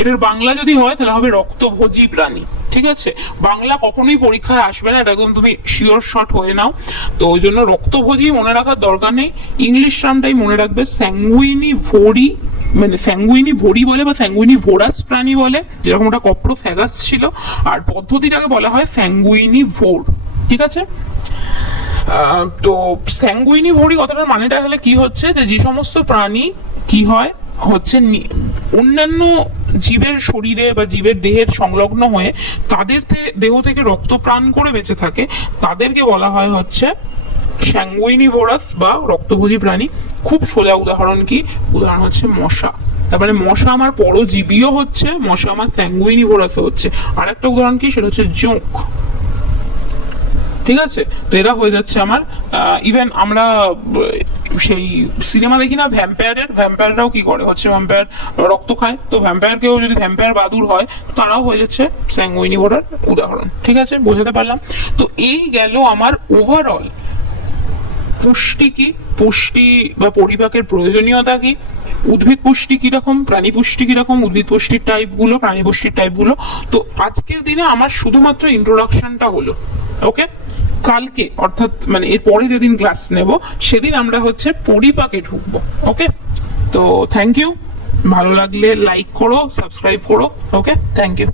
এটার বাংলা যদি হয় তাহলে হবে রক্তভোজী প্রাণী। ঠিক আছে, বাংলা কখনোই পরীক্ষায় আসবে না, এটা একদম তুমি শিওর শট হয়ে নাও। তো ওই জন্য রক্তভোজী মনে রাখার দরকার নেই, ইংলিশ টার্মটাই মনে রাখবে স্যাঙ্গুইনিভোরি, মানে স্যাঙ্গুইনিভোরি বলে বা স্যাঙ্গুইনিভোরাস প্রাণী বলে, যেরকম ওটা কপ্রোফ্যাগাস ছিল। আর পদ্ধতিটাকে বলা হয় স্যাঙ্গুইনিভোর। ঠিক আছে, তো স্যাঙ্গুইনিভোরি কথাটার মানেটা হলে কি হচ্ছে, যে সমস্ত প্রাণী কি হয় হচ্ছে অন্যান্য জীবের শরীরে বা জীবের দেহের সংলগ্ন হয়ে তাদের দেহ থেকে রক্ত প্রাণ করে বেঁচে থাকে, তাদেরকে বলা হয় হচ্ছে স্যাঙ্গুইনিভোরাস বা রক্তভোজী প্রাণী। খুব সোজা উদাহরণ কি? উদাহরণ হচ্ছে মশা। তারপরে মশা আমার পরজীবীও হচ্ছে, মশা আমার স্যাঙ্গুইনিভোরাসও হচ্ছে। আর একটা উদাহরণ কি? সেটা হচ্ছে জোঁক। ঠিক আছে, তো এরা হয়ে যাচ্ছে আমার। ইভেন আমরা সেই সিনেমা দেখি না ভ্যাম্পায়াররাও কি করে হচ্ছে, ভ্যাম্পায়ার রক্ত খায়, তো ভ্যাম্পায়ারকেও যদি ভ্যাম্পায়ার বাদুর হয় তারাও হয়ে যাচ্ছে স্যাঙ্গুইনিভোরার উদাহরণ। ঠিক আছে, বোঝাতে পারলাম? তো এই গেল আমার ওভারঅল পুষ্টি কি, পুষ্টি বা পরিপাকের প্রয়োজনীয়তা কি, উদ্ভিদ পুষ্টি কিরকম, প্রাণী পুষ্টি কিরকম, উদ্ভিদ পুষ্টির টাইপগুলো, প্রাণী পুষ্টির টাইপগুলো। তো আজকের দিনে আমার শুধুমাত্র ইন্ট্রোডাকশনটা হলো। ওকে, কালকে অর্থাৎ মানে এর পরে যেদিন ক্লাস নেব সেদিন আমরা হচ্ছে পরিপাকে ঢুকবো। ওকে, তো থ্যাংক ইউ। ভালো লাগলে লাইক করো, সাবস্ক্রাইব করো। ওকে, থ্যাংক ইউ।